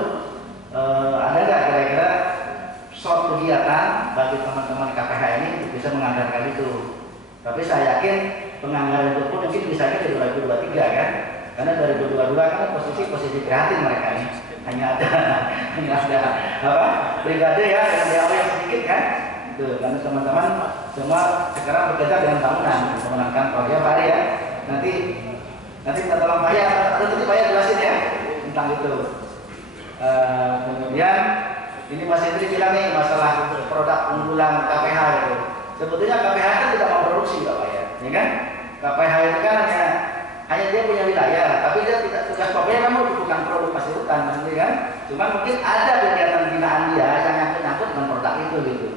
ada nggak kira-kira slot kegiatan bagi teman-teman KPH ini untuk bisa menganggarkan itu. Tapi saya yakin penganggaran itu pun mungkin bisa di 2023 kan, karena 2022 kan posisi prihatin mereka nih, hanya ada brigade ya yang sedikit kan. Karena teman-teman semua sekarang bekerja dengan bangunan, memenangkan proyek Pak ya. Nanti kita tolong Pak ya, nanti Pak ya jelasin ya tentang itu. Kemudian ini Mas Hendri bilang nih masalah produk unggulan KPH itu. Sebetulnya KPH kan tidak mau produksi Pak ya, ya kan? KPH itu kan hanya dia punya wilayah, tapi dia tidak tugas pokoknya kamu bukan produk hasil hutan, Mas Hendri kan? Cuman mungkin ada kegiatan binaan dia yang nyangkut dengan produk itu gitu.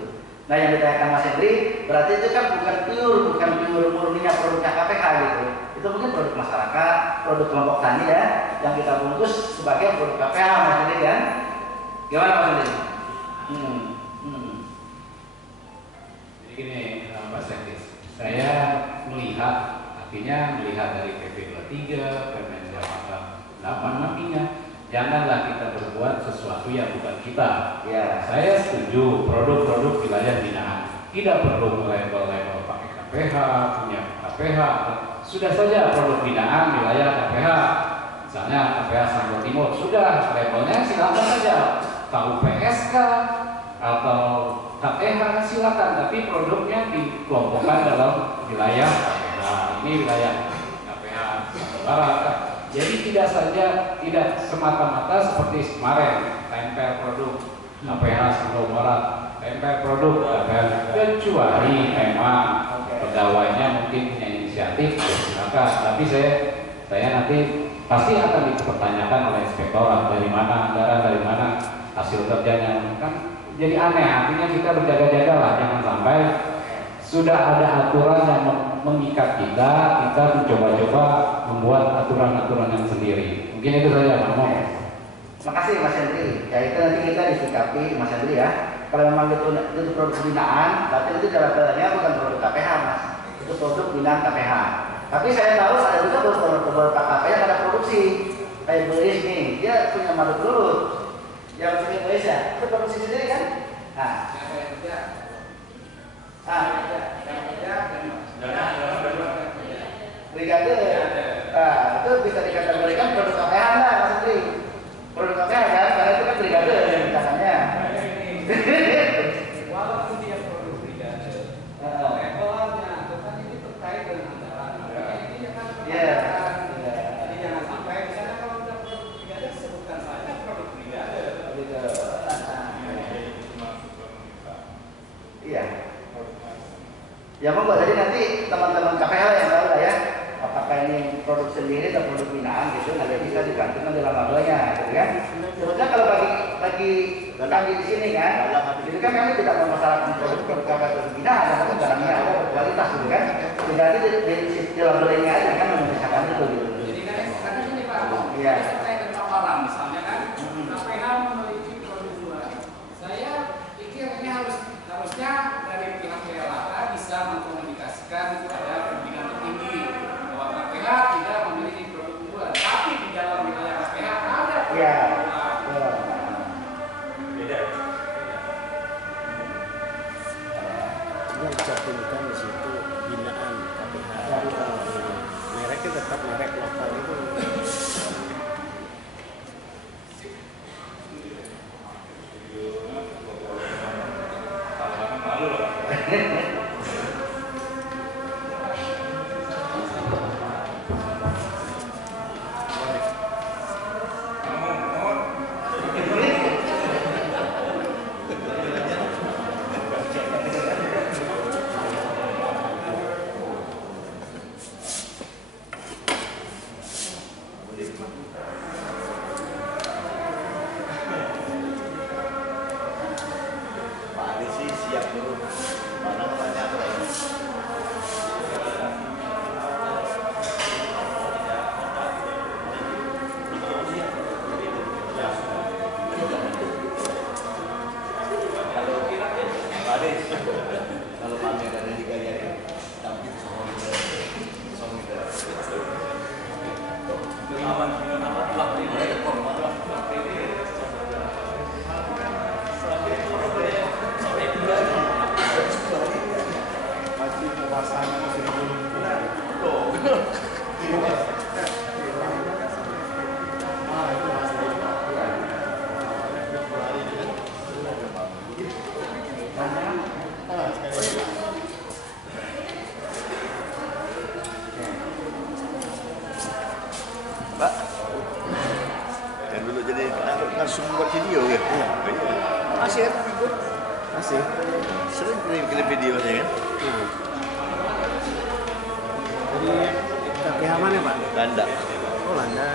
Nah yang ditanyakan Mas Hendri berarti itu kan bukan pure murninya produknya KPH gitu. Itu mungkin produk masyarakat, produk kelompok tani ya, yang kita bungkus sebagai produk KPH Mas Hendri kan. Gimana Mas Hendri? Jadi gini Pak Sekdes, saya melihat dari PP 23, Permendagri 8 nantinya janganlah kita berbuat sesuatu yang bukan kita. Ya. Saya setuju produk-produk wilayah binaan tidak perlu label-label pakai KPH, punya KPH. Sudah saja produk binaan wilayah KPH. Misalnya KPH Sanggau Timur sudah labelnya silakan saja. Tahu PSK atau KPH silakan, tapi produknya dikelompokkan dalam wilayah KPH. Ini wilayah KPH Barat. Jadi tidak semata-mata seperti kemarin tempel produk KPH Sanggau Barat, tempel produk KPH, kecuali memang pegawainya mungkin punya inisiatif, silakan. Tapi saya nanti pasti akan dipertanyakan oleh inspektorat dari mana anggaran, dari mana hasil kerjanya. Kan jadi aneh, artinya kita berjaga-jaga lah, jangan sampai sudah ada aturan yang mengikat kita mencoba-coba membuat aturan-aturan yang sendiri. Mungkin itu saja Pak Mo. Terima kasih Mas Hendri. Ya itu nanti kita disikapi Mas Hendri ya. Kalau memang itu produk binaan, berarti itu jalan-jalannya bukan produk KPH Mas. Itu produk binaan KPH. Tapi saya tahu ada juga beberapa KPH yang ada produksi. Kayak Beris nih, dia punya madu gelut. Yang punya Beris ya, itu produksi sendiri kan? Nah, brigade, itu bisa dikategorikan produk KPH lah Mas Hendri. Produk KPH kan, karena itu kan brigade yang bicaranya. Walaupun dia produk brigade, levelnya, tetapi ini terkait dengan antara ini kan jadi jangan sampai misalnya kalau udah produk brigade sebutkan saja produk brigade. Iya. Ya monggo, jadi nanti teman-teman KPH yang tahu lah ya, apakah ini produk sendiri atau produk binaan gitu, nanti bisa digantikan dalam labelnya, gitu kan? Sebetulnya kalau bagi kami di sini kan, itu kan kami tidak memasalahkan produk KPH binaan, karena kan barangnya ada berkualitas gitu kan. Jadi di labelnya aja kan memisahkan itu gitu. Jadi kan ini Pak, Iya. terkait dengan paparan misalnya kan, KPH memiliki produk luar. Saya pikir ini harusnya dari pihak PLH bisa mengkomunikasikan kepada pimpinan tertinggi bahwa KPH tidak memiliki produk unggulan, tapi di dalam wilayah KPH ada produk Iya. unggulan. Beda. Yang dicantumkan di situ binaan KPH. Merek kita sertifikat merek lokal itu. Pak, yang dulu jadi langsung buat video ya? Iya. Masih kan? Masih. Sering kirim videonya kan? Jadi KPH mana Pak? Landa. Oh Landa.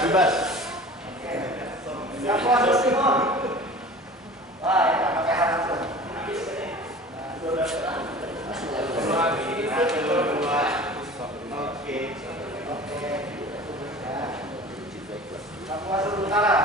Bebas. Yang puasa semua. Wah, ini pakai langsung. Oke. Yang puasa utara.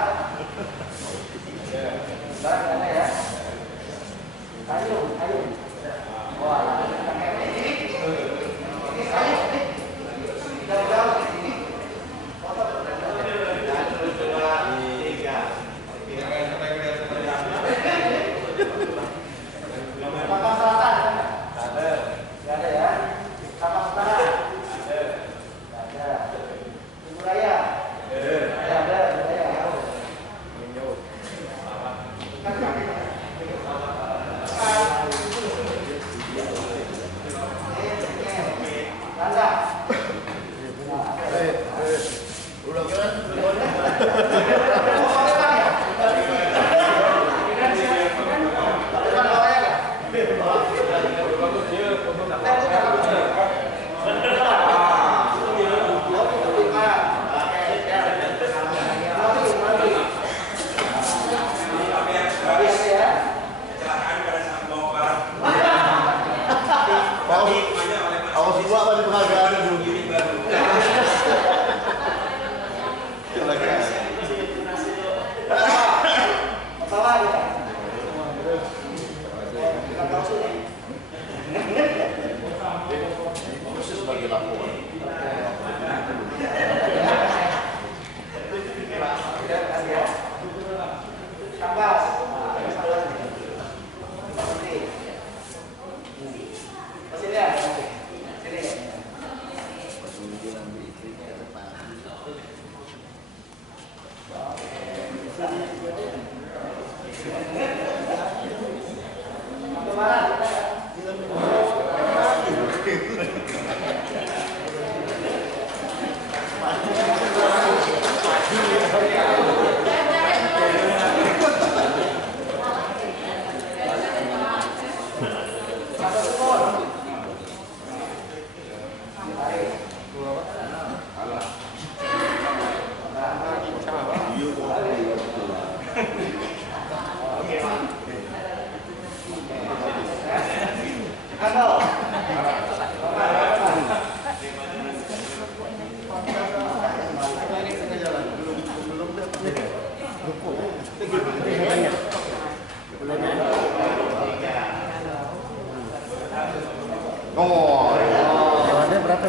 Ada berapa?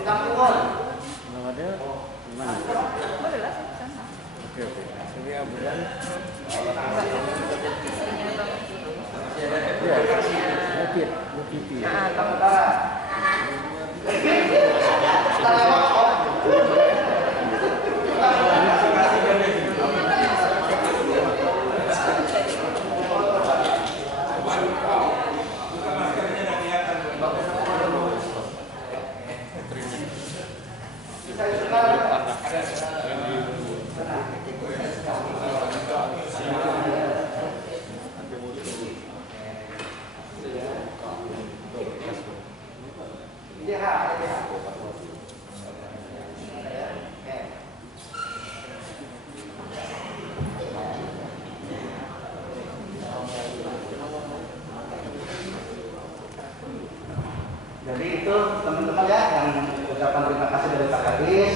Kalau ada gimana? Oke. Jadi bulan. Ya, bukit. Jadi itu teman-teman ya, yang ucapan terima kasih dari Pak Kadis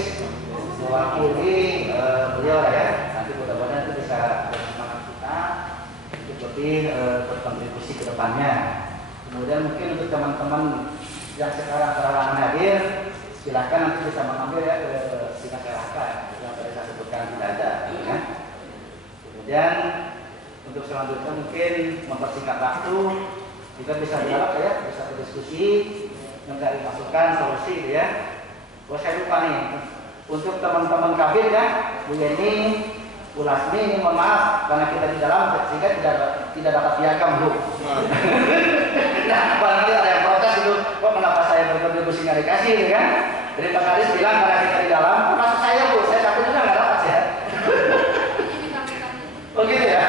mewakili beliau ya. Nanti mudah-mudahan itu bisa bersemangat kita untuk lebih berkontribusi ke depannya. Kemudian mungkin untuk teman-teman yang sekarang terhalangan hadir, silakan nanti bisa mengambil ya ke dinas RHK yang tadi saya sebutkan tidak ada. Ya. Kemudian untuk selanjutnya mungkin mempersingkat waktu, kita bisa dialog ya, bisa berdiskusi, mencari masukan, solusi gitu ya. Oh saya lupa nih, untuk teman-teman kabin ya, Bu Yeni, Bu Lasmi, mohon maaf karena kita di dalam sehingga tidak dapat piagam Bu. Nah, apalagi ada yang protes itu, kok kenapa saya berkontribusi nggak dikasih gitu kan? Jadi Pak Kadis bilang karena kita di dalam, maksud saya Bu, saya takutnya nggak dapat ya. Oh gitu ya?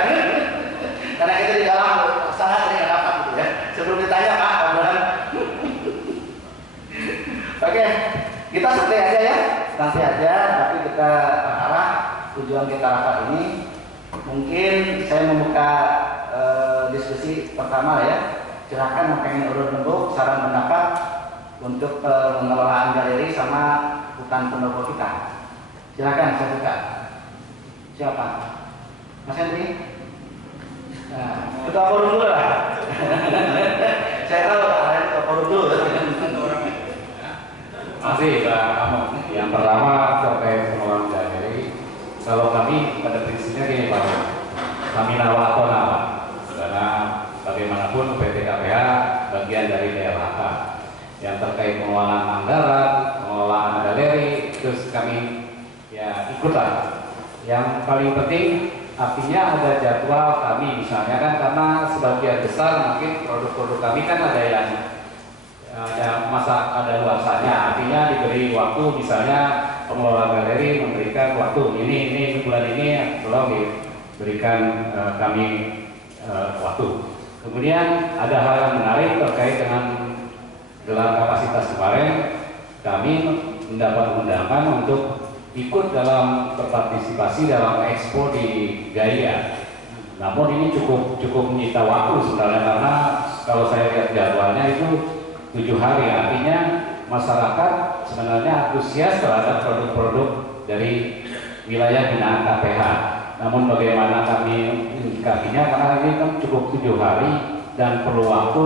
Karena kita di dalam sangat tidak dapat gitu ya. Sebelum ditanya Pak, kamuan. Oke, kita santai aja ya, santai aja. Tapi kita arah tujuan kita rapat ini. Mungkin saya membuka diskusi pertama ya. Silakan yang pengen urut rembuk saran pendapat untuk pengelolaan galeri sama hutan pendopo kita. Silakan saya buka. Siapa? Mas Henry? Nah, ketua forum dulu lah. Saya tahu ada ketua forum dulu. Masih Pak Amok. Yang pertama terkait pengelolaan galeri. Kalau kami pada prinsipnya gini Pak, kami nawakona Pak. Karena bagaimanapun PT KPH bagian dari DLHK. Yang terkait pengelolaan anggaran, pengelolaan galeri, terus kami ya ikutlah. Yang paling penting artinya ada jadwal kami misalnya kan, karena sebagian besar mungkin produk-produk kami kan ada yang ada luasannya, artinya diberi waktu misalnya pengelola galeri memberikan waktu ini bulan ini tolong diberikan kami waktu. Kemudian ada hal yang menarik terkait dengan gelar kapasitas kemarin, kami mendapat undangan untuk ikut dalam berpartisipasi dalam expo di Gaia. Namun ini cukup menyita waktu sebenarnya, karena kalau saya lihat jadwalnya itu 7 hari, artinya masyarakat sebenarnya antusias terhadap produk-produk dari wilayah binaan KPH. Namun bagaimana kami menyikapinya, karena ini kan cukup 7 hari dan perlu waktu,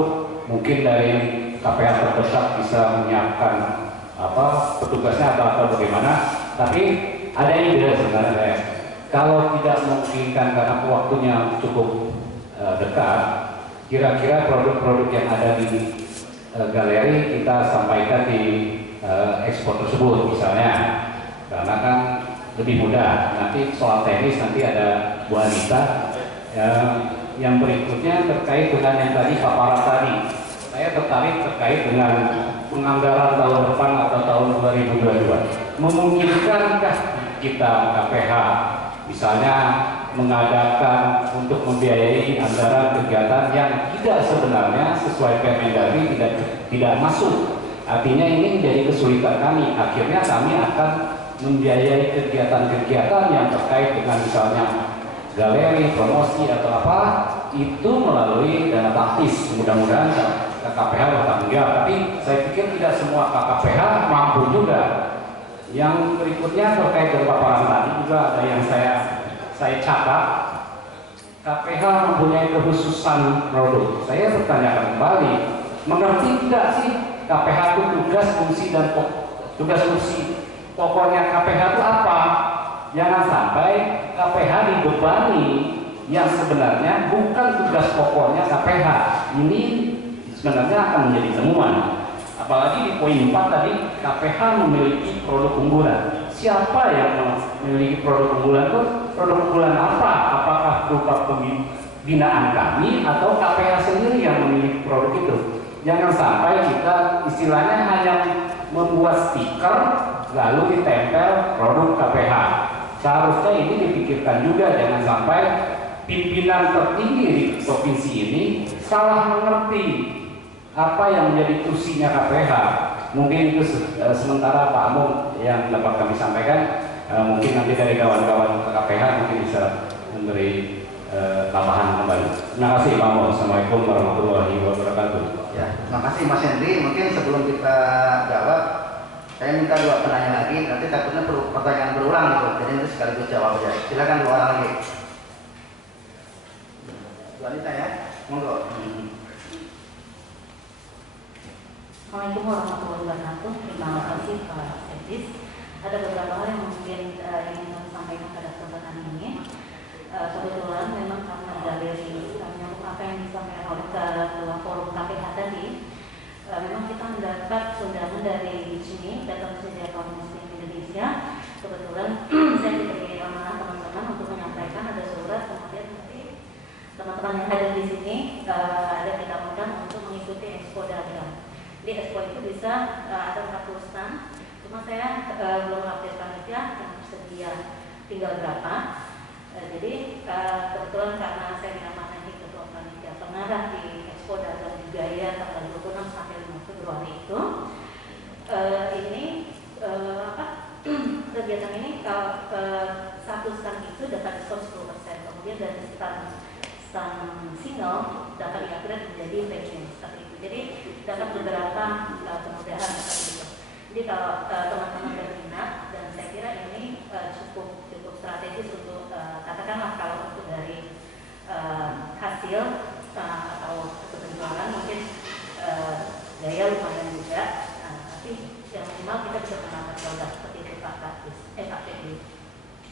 mungkin dari KPH terdesak bisa menyiapkan petugasnya atau bagaimana. Tapi ada ide sebenarnya, kalau tidak memungkinkan karena waktunya cukup dekat, kira-kira produk-produk yang ada di galeri kita sampaikan di ekspor tersebut misalnya, karena kan lebih mudah. Nanti soal teknis nanti ada Bu Anita. Yang berikutnya terkait dengan yang tadi paparan tadi. Saya tertarik terkait dengan penganggaran tahun depan atau tahun 2022. Memungkinkankah kita KPH misalnya mengadakan untuk membiayai anggaran kegiatan yang tidak sebenarnya sesuai Permendagri tidak masuk. Artinya ini menjadi kesulitan kami. Akhirnya kami akan membiayai kegiatan-kegiatan yang terkait dengan misalnya galeri, promosi atau apa itu melalui dana taktis. Mudah-mudahan KKPH bertanggung jawab. Tapi saya pikir tidak semua KKPH mampu juga. Yang berikutnya terkait dengan paparan tadi juga ada yang saya catat. KPH mempunyai kekhususan produk. Saya bertanyakan kembali, mengerti tidak sih KPH itu tugas, fungsi dan fungsi pokoknya KPH itu apa? Jangan sampai KPH dibebani yang sebenarnya bukan tugas pokoknya KPH. Ini sebenarnya akan menjadi temuan. Apalagi di poin 4 tadi, KPH memiliki produk unggulan. Siapa yang memiliki produk unggulan itu? Produk unggulan apa? Apakah berupa pembinaan kami atau KPH sendiri yang memiliki produk itu? Jangan sampai kita istilahnya hanya membuat stiker lalu ditempel produk KPH. Seharusnya ini dipikirkan juga, jangan sampai pimpinan tertinggi di provinsi ini salah mengerti apa yang menjadi tusinya KPH. Mungkin itu sementara Pak Amung yang dapat kami sampaikan. Mungkin nanti dari kawan-kawan KPH mungkin bisa memberi tambahan kembali. Terima kasih Pak Amung. Assalamualaikum warahmatullahi wabarakatuh. Ya, terima kasih Mas Henry. Mungkin sebelum kita jawab, saya minta 2 penanya lagi. Nanti takutnya pertanyaan berulang gitu. Jadi nanti sekaligus jawab aja. Silakan 2 orang lagi. Bu Anita ya, monggo. Assalamualaikum warahmatullahi wabarakatuh. Terima kasih Pak Sedis. Ada beberapa hal yang mungkin ingin kami sampaikan pada kesempatan ini. Kebetulan memang karena galeri menyambung apa yang disampaikan oleh Ketua Forum KPH tadi, memang kita mendapat undangan dari sini, Data Sejarah Kaum Muslim Indonesia. Kebetulan saya diberi amanah teman-teman untuk menyampaikan ada surat, kemudian nanti teman-teman yang ada di sini ada ditawarkan untuk mengikuti Expo Dagang. Di Expo itu bisa ada 40 stand, cuma saya belum update panitia yang tersedia tinggal berapa. Jadi kebetulan karena saya diamanahi ketua panitia pengarah di Expo Dagang Budaya tanggal 26 sampai 5 Februari itu, ini kegiatan ini satu stand itu dapat diskon 10%, kemudian dari stand single dapat di-upgrade menjadi premium seperti itu. Jadi dapat beberapa kemudahan seperti itu. Jadi kalau teman-teman berminat, dan saya kira ini cukup strategis untuk katakanlah kalau untuk dari hasil atau penjualan mungkin daya lumayan juga. Tapi yang minimal kita bisa menambah produk seperti itu Pak Kadis, Pak Febri.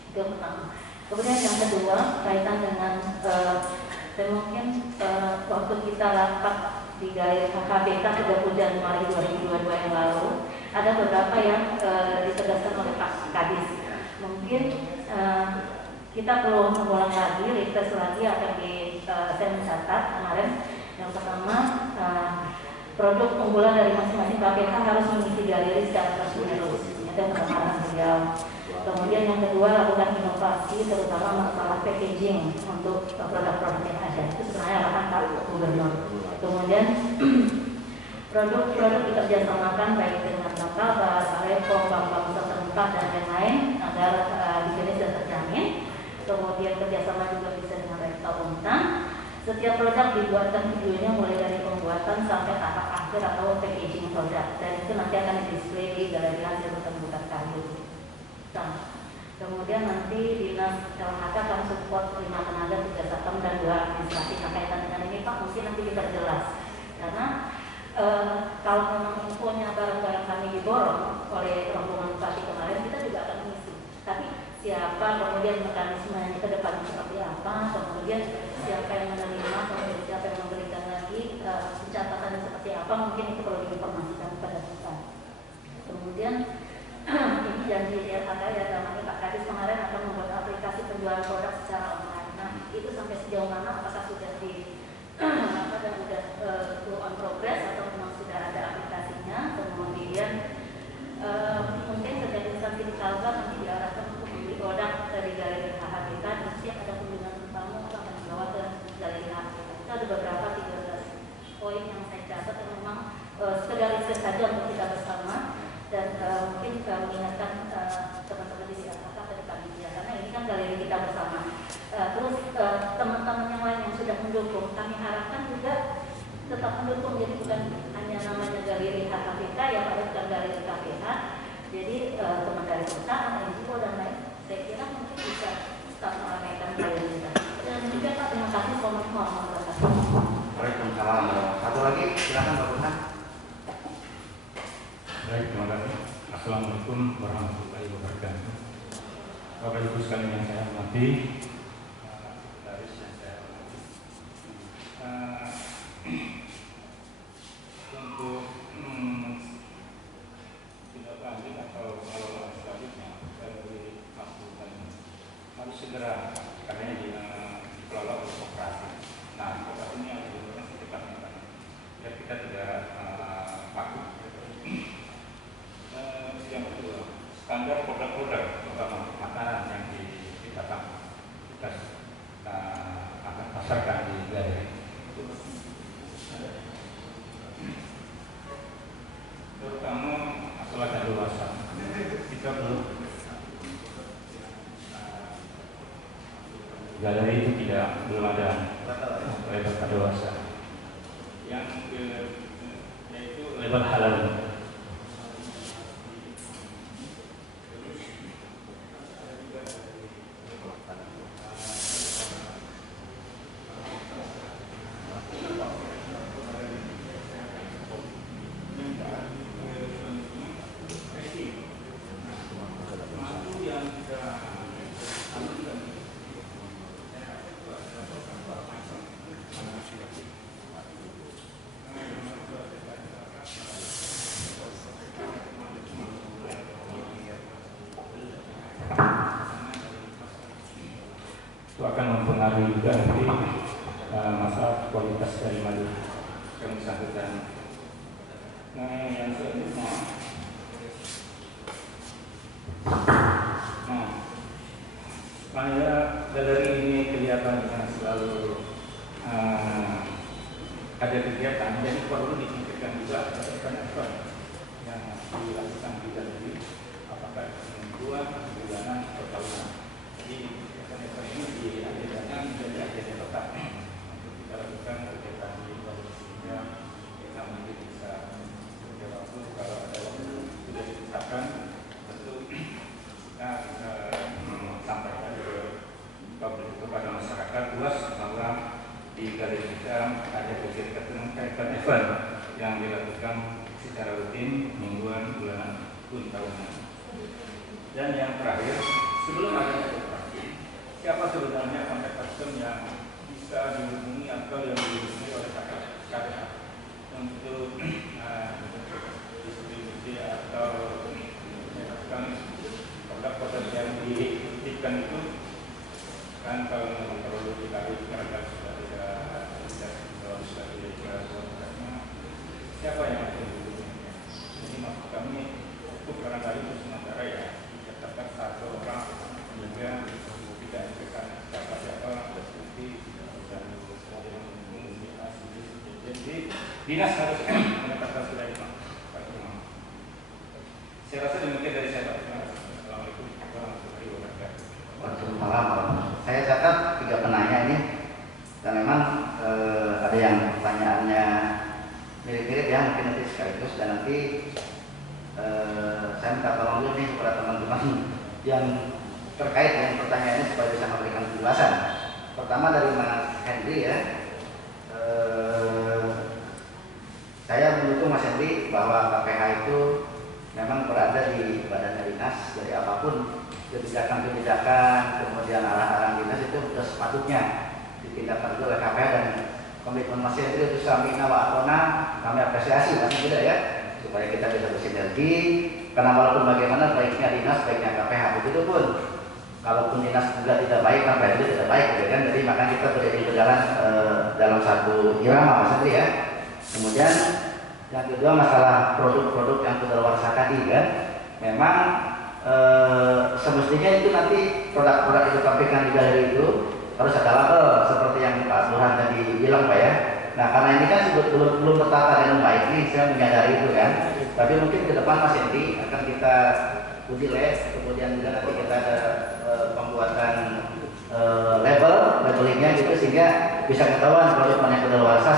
Itu yang pertama. Kemudian yang kedua kaitan dengan dan mungkin waktu kita rapat di HBK 30 Januari 2022 yang lalu ada beberapa yang ditegaskan oleh Pak Kadis. Mungkin kita perlu mengulang lagi, refresh lagi akan saya mencatat kemarin. Yang pertama, produk unggulan dari masing-masing KPK harus mengisi galeri secara terus-menerus. Itu penekanan beliau. Kemudian yang kedua, lakukan inovasi terutama masalah packaging untuk produk-produk yang ada. Itu sebenarnya arahan Pak Gubernur. Kemudian produk-produk dikerjasamakan baik dengan Nasabah, Salepom, bank-bank setempat dan lain-lain agar bisnis dan terjamin. Kemudian kerjasama juga bisa dengan rektor untan. Setiap produk dibuatkan videonya mulai dari pembuatan sampai tahap akhir atau packaging produk. Dan itu nanti akan di-display di galeri hasil bukan kayu. Nah, kemudian nanti Dinas LHK akan support 5 tenaga 3 satpam dan 2 administrasi. Nah, kaitan dengan ini Pak, mungkin nanti kita jelas. Karena kalau memang infonya barang-barang kami diborong oleh rombongan Bupati kemarin, kita juga akan mengisi. Tapi siapa, kemudian mekanismenya ke depan seperti apa, kemudian siapa yang menerima, kemudian siapa yang memberikan lagi, pencatatannya seperti apa, mungkin itu perlu diinformasikan kepada kita. Kemudian ini janji LHK ya, namanya Pak Kadis secara online. Nah, itu sampai sejauh mana? Apakah sudah di dan sudah on progress atau memang sudah ada aplikasinya? Kemudian mungkin setiap instansi di Kalbar nanti diarahkan untuk membeli produk dari galeri HHBK dan setiap ada kunjungan tamu akan dibawa ke galeri HHBK. Itu ada beberapa 13 poin yang saya catat yang memang sekedar riset saja untuk kita bersama dan mungkin mengingatkan teman-teman di apakah dari panitia karena ini kan galeri kita bersama. Terus teman-teman yang lain yang sudah mendukung, kami harapkan juga tetap mendukung, jadi bukan hanya namanya galeri HKPK ya, Pak, bukan galeri KPH. Jadi teman dari perusahaan, NGO dan lain, saya kira mungkin bisa tetap meramaikan galeri kita. Dan juga Pak, terima kasih. Assalamualaikum warahmatullahi wabarakatuh. Waalaikumsalam. Satu lagi, silakan Pak Burhan. Baik, terima kasih. Assalamualaikum warahmatullahi wabarakatuh. Bapak Ibu sekalian yang saya hormati, sekretaris yang saya hormati, untuk tidak lanjut atau kalau selanjutnya dari masukan harus segera karena dikelola oleh operasi. Nah, operasi ini harus dilakukan secepatnya biar kita tidak takut. Yang kedua, standar produk-produk terutama makanan yang kita akan pasarkan di galeri. Terutama masalah kadaluarsa. Kita galeri itu belum ada label kadaluarsa. Yang yaitu label halal. Itu akan mempengaruhi juga nanti masalah kualitas dari madu yang bersangkutan. Nah, yang selanjutnya, supaya galeri ini kelihatannya selalu ada kegiatan, jadi perlu dipikirkan juga event-event yang dilakukan di galeri, apakah mingguan, bulanan, atau tahunan. Jadi event-event ini diagendakan menjadi agenda tetap untuk kita lakukan kegiatan di galeri sehingga kita mungkin bisa menjawab kalau ada waktu sudah ditetapkan, tentu kita sampaikan ke publik kepada masyarakat luas bahwa di galeri kita ada kegiatan event yang dilakukan secara rutin, mingguan, bulanan, pun tahunan. Dan yang terakhir, sebelum ada operasi, siapa sebenarnya kontak person yang bisa dihubungi atau yang dihubungi oleh KPH untuk distribusi atau melakukan produk-produk yang dititipkan itu, kan kalau memang perlu dikali karena sudah siapa yang akan dihubungi? Jadi maksud kami untuk barangkali itu sementara ya dikatakan satu orang juga tidak diberikan siapa-siapa nanti dan jadi dinas harus menetapkan sudah itu. Saya rasa demikian dari saya, Pak. Assalamualaikum warahmatullahi wabarakatuh. Waalaikumsalam. Saya catat 3 penanya ini dan memang ada yang pertanyaannya mirip-mirip ya, mungkin nanti sekaligus dan nanti saya minta tolong dulu nih kepada teman-teman yang terkait dengan pertanyaannya supaya bisa memberikan penjelasan. Pertama dari Mas Henry ya, saya mendukung Mas Henry bahwa KPH itu memang berada di badan dinas, jadi apapun kebijakan-kebijakan kemudian arah-arah dinas itu sudah sepatutnya ditindakkan oleh KPH dan komitmen Mas Henry itu samina wa atona kami apresiasi Mas tidak ya, supaya kita bisa bersinergi karena walaupun bagaimana baiknya dinas baiknya KPH, begitu pun kalaupun dinas juga tidak baik, maka itu tidak baik, gitu kan? Jadi maka kita berjalan dalam satu irama, Mas Andri ya. Kemudian yang kedua masalah produk-produk yang kedaluarsa tadi kan, memang semestinya itu nanti produk-produk itu ditampilkan di galeri itu harus ada label seperti yang Pak Burhan tadi bilang Pak ya. Nah karena ini kan belum tertata dengan baik nih, saya menyadari itu kan. Tapi mungkin ke depan Mas Hendy akan kita uji lab, kemudian juga nanti kita ada pembuatan labelingnya gitu sehingga bisa ketahuan produk mana yang kedaluarsa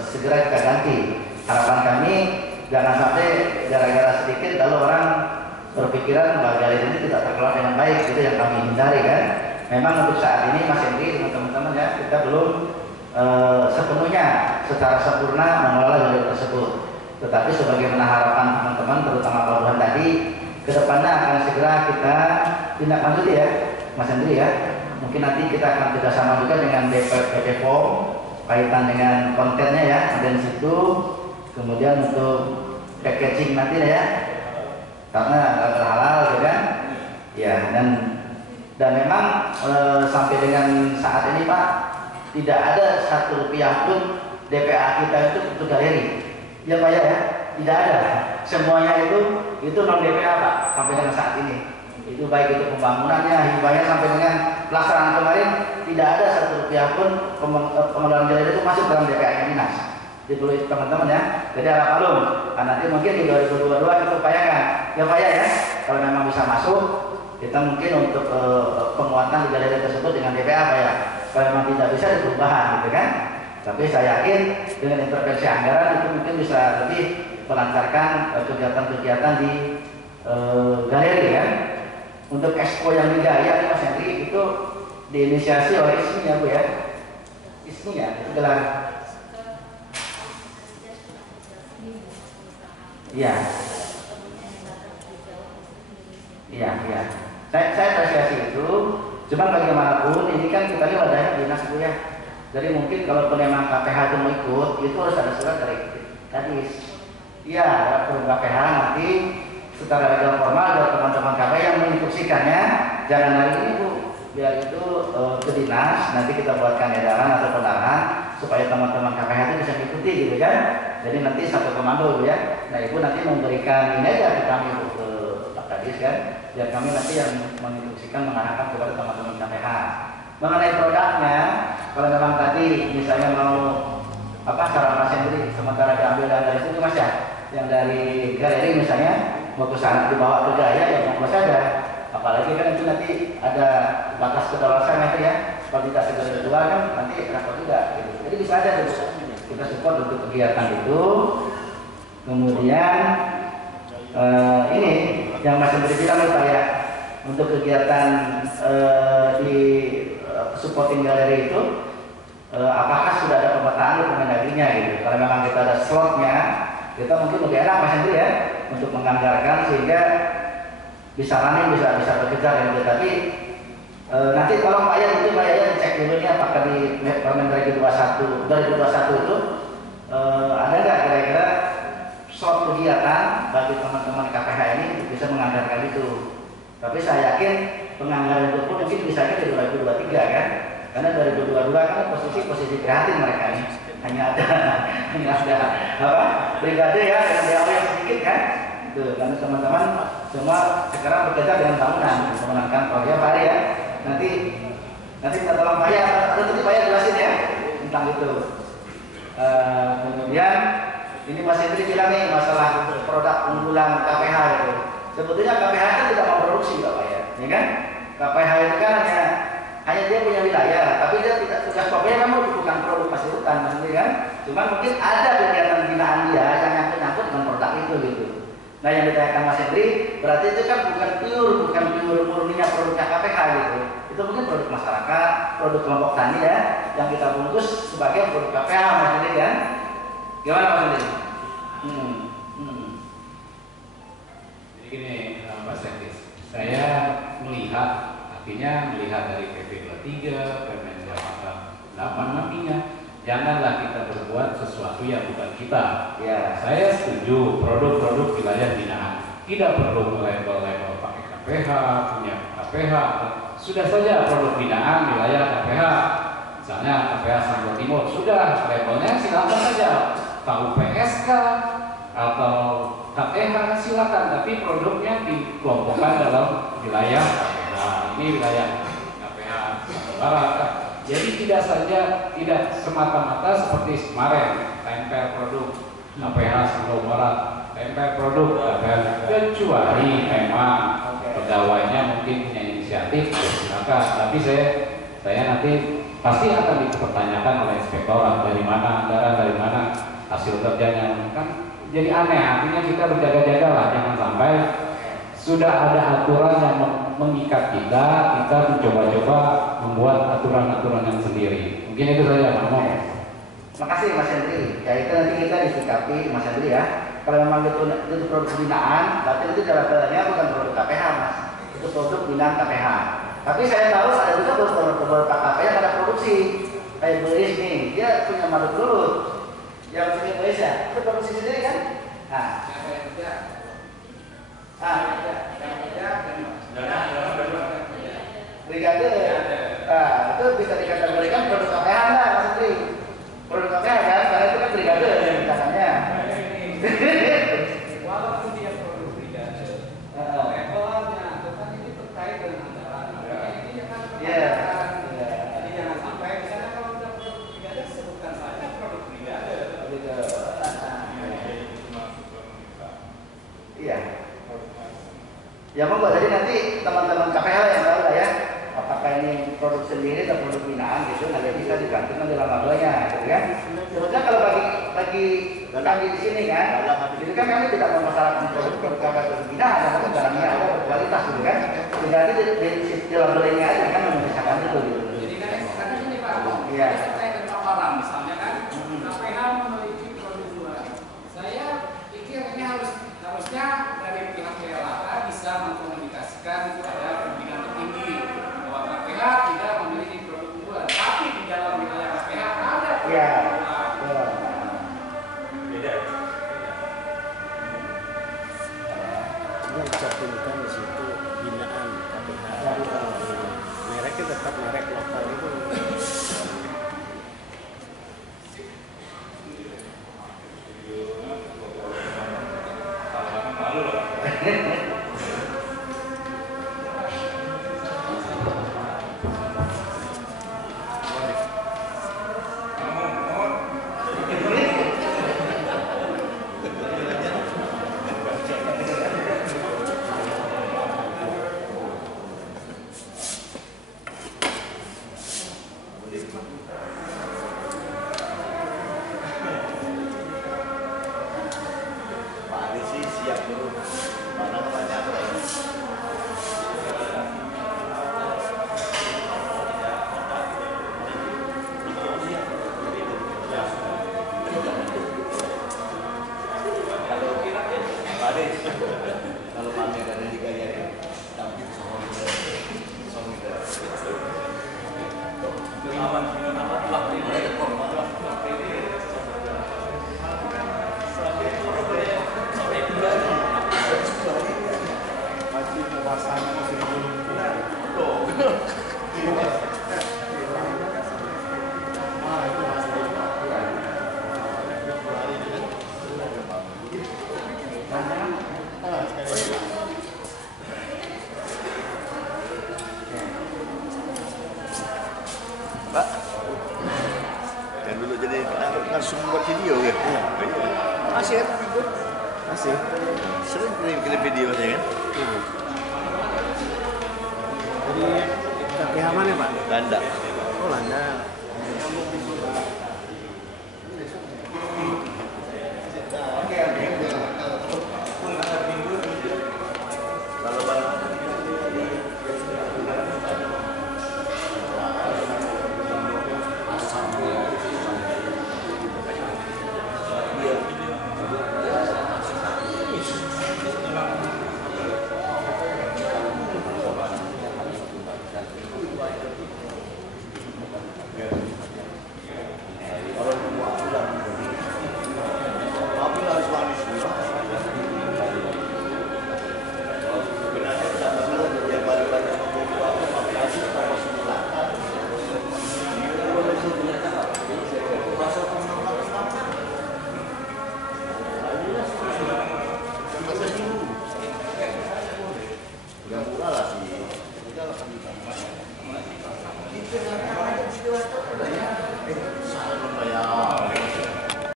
segera kita ganti. Harapan kami jangan sampai gara-gara sedikit lalu orang berpikiran bahwa galeri ini tidak terkelola dengan baik, itu yang kami hindari kan. Memang untuk saat ini Mas Hendy dan teman-teman ya kita belum sepenuhnya secara sempurna mengelola galeri tersebut. Tetapi sebagaimana harapan teman-teman terutama Pak Burhan tadi, kedepannya akan segera kita tindak lanjut ya Mas Hendy ya. Mungkin nanti kita akan kerjasama juga dengan BP POM kaitan dengan kontennya ya, dan situ kemudian untuk packaging nanti ya, karena halal gitu kan ya. Dan memang sampai dengan saat ini Pak tidak ada Rp1 pun DPA kita itu untuk galeri ya Pak ya, tidak ada, semuanya itu non DPA Pak sampai dengan saat ini. Itu baik itu pembangunannya, hibahnya sampai dengan pelaksanaan kemarin tidak ada Rp1 pun pengelolaan galeri itu masuk dalam DPA dinas. Jadi perlu teman-teman ya. Jadi harap maklum. Nah, nanti mungkin di 2022 kita upayakan ya Pak ya, kalau memang bisa masuk, kita mungkin untuk penguatan di galeri tersebut dengan DPA Pak ya. Kalau memang tidak bisa ada perubahan gitu kan. Tapi saya yakin dengan intervensi anggaran itu mungkin bisa lebih melancarkan kegiatan-kegiatan di galeri kan. Untuk expo yang di Gaya Mas Hendy itu diinisiasi oleh ISMI ya Bu ya. ISMI ya, itu gelar. Iya. Iya. Saya apresiasi itu. Cuman bagaimanapun ini kan kita ini wadahnya dinas Bu ya. Jadi mungkin kalau memang KPH itu mau ikut, itu harus ada surat dari Kadis. Iya, perlu KPH nanti secara legal formal dari teman-teman KPH yang menginstruksikannya, jangan hari ini Bu, biar itu ke dinas, nanti kita buatkan edaran atau pendarahan supaya teman-teman KPH itu bisa mengikuti gitu kan. Jadi nanti satu komando Bu ya. Nah Ibu nanti memberikan ini aja ke kami Bu, ke Pak Kadis kan, biar kami nanti yang menginstruksikan mengarahkan kepada teman-teman KPH. Mengenai produknya, kalau memang tadi misalnya mau cara Mas Hendy sementara diambil dari situ Mas ya, yang dari galeri misalnya mau ke sana dibawa ke Gaya ya mau saja. Apalagi kan itu nanti ada batas kedaluarsaan itu ya, kalau kita segera kedua kan nanti repot juga gitu. Jadi bisa aja dulu kita support untuk kegiatan itu. Kemudian ini yang Mas Hendy bilang Pak ya, untuk kegiatan di supporting galeri itu apakah sudah ada pemetaan di Kemendagrinya gitu. Kalau memang kita ada slotnya, kita mungkin lebih enak Mas Hendy ya untuk menganggarkan sehingga bisa running, bisa bekerja gitu. Tapi nanti kalau Pak Yaya dicek dulu nih apakah di Permendagri 2021 itu ada nggak kira-kira slot kegiatan bagi teman-teman KPH ini untuk bisa menganggarkan itu. Tapi saya yakin penganggaran itu pun mungkin bisa di 2023 kan, karena 2022 kan posisi prihatin mereka nih, hanya ada brigade ya yang DAO yang sedikit kan, itu karena teman-teman semua sekarang bekerja dengan bangunan memenangkan proyek Pak ya. Nanti kita tolong Pak ya, nanti Pak ya jelasin ya tentang itu. Kemudian ini Mas Hendy bilang nih masalah produk unggulan KPH itu. Sebetulnya KPH kan tidak mau produksi Pak ya kan? KPH itu kan hanya dia punya wilayah, tapi dia tidak tugas pokoknya kamu bukan produk hasil hutan Mas Hendy kan? Cuma mungkin ada kegiatan binaan dia yang nyangkut dengan produk itu gitu. Nah yang ditanyakan Mas Hendy berarti itu kan bukan pure murninya produknya KPH gitu. Itu mungkin produk masyarakat, produk kelompok tani ya, yang kita bungkus sebagai produk KPH Mas Hendy kan? Gimana Mas Hendy? Jadi gini Mas Hendy, saya melihat dari PP 23, Permen Jakarta 8 nantinya janganlah kita berbuat sesuatu yang bukan kita. Ya. Saya setuju produk-produk wilayah binaan tidak perlu label pakai KPH, punya KPH. Sudah saja produk binaan wilayah KPH. Misalnya KPH Sanggau Timur, sudah labelnya silakan saja. Tahu PSK atau KTH silakan, tapi produknya dikelompokkan dalam wilayah KPH. Ini wilayah KPH Barat. Jadi tidak semata-mata seperti kemarin tempel produk KPH Sanggau Barat, tempel produk KPH, kecuali memang pegawainya mungkin punya inisiatif, silakan. Tapi saya nanti pasti akan dipertanyakan oleh inspektorat dari mana anggaran, dari mana hasil kerjanya. Kan jadi aneh, artinya kita berjaga-jaga lah, jangan sampai sudah ada aturan yang mengikat kita mencoba-coba membuat aturan-aturan yang sendiri. Mungkin itu saja Pak Mo. Makasih Mas Hendri. Ya itu nanti kita disikapi Mas Hendri ya. Kalau memang itu produk binaan, berarti itu jalan-jalannya bukan produk KPH Mas. Itu produk binaan KPH. Tapi saya tahu ada juga beberapa KPH yang ada produksi. Kayak Beris nih, dia punya madu gelut. Yang punya Beris ya, itu produksi sendiri kan? Nah. Brigade. Nah, itu bisa dikategorikan produk KPH lah Mas Hendri. Produk KPH kan, karena itu kan brigade yang dikatakannya. Walaupun dia produk brigade, levelnya, tetapi ini terkait dengan anggaran. Ini kan jadi jangan sampai misalnya kalau udah produk brigade sebutkan saja produk brigade. Iya. Ya monggo, jadi nanti teman-teman KPH yang tahu lah ya, apakah ini produk sendiri atau produk binaan gitu, nanti bisa digantikan dalam labelnya, gitu kan? Sebetulnya kalau bagi kami di sini kan, jadi kan kami tidak memasalahkan produk atau binaan, karena kan barangnya ada berkualitas, gitu kan? Jadi di labelnya aja kan memisahkan itu, gitu. Jadi karena ini Pak, Iya. terkait dengan paparan misalnya kan, KPH memiliki produk luar. Saya pikir ini harusnya dari pihak PLH bisa mengkomunikasikan kepada pimpinan tertinggi bahwa KPH tidak memiliki produk unggulan, tapi di dalam wilayah KPH ada produk Iya. unggulan. Beda. Dia dicantumkan di situ binaan KPH. Mereknya tetap merek lokal itu. Pak Adi sih siap dulu. Mana banyak lagi. Kalau Pak Adi, kalau pamerannya digayarin, tampil solidar. Pak, yang dulu jadi langsung buat video ya? Iya. Masih kan ikut? Masih. Sering kirim video aja kan? Jadi KPH mana Pak? Landa. Oh Landa.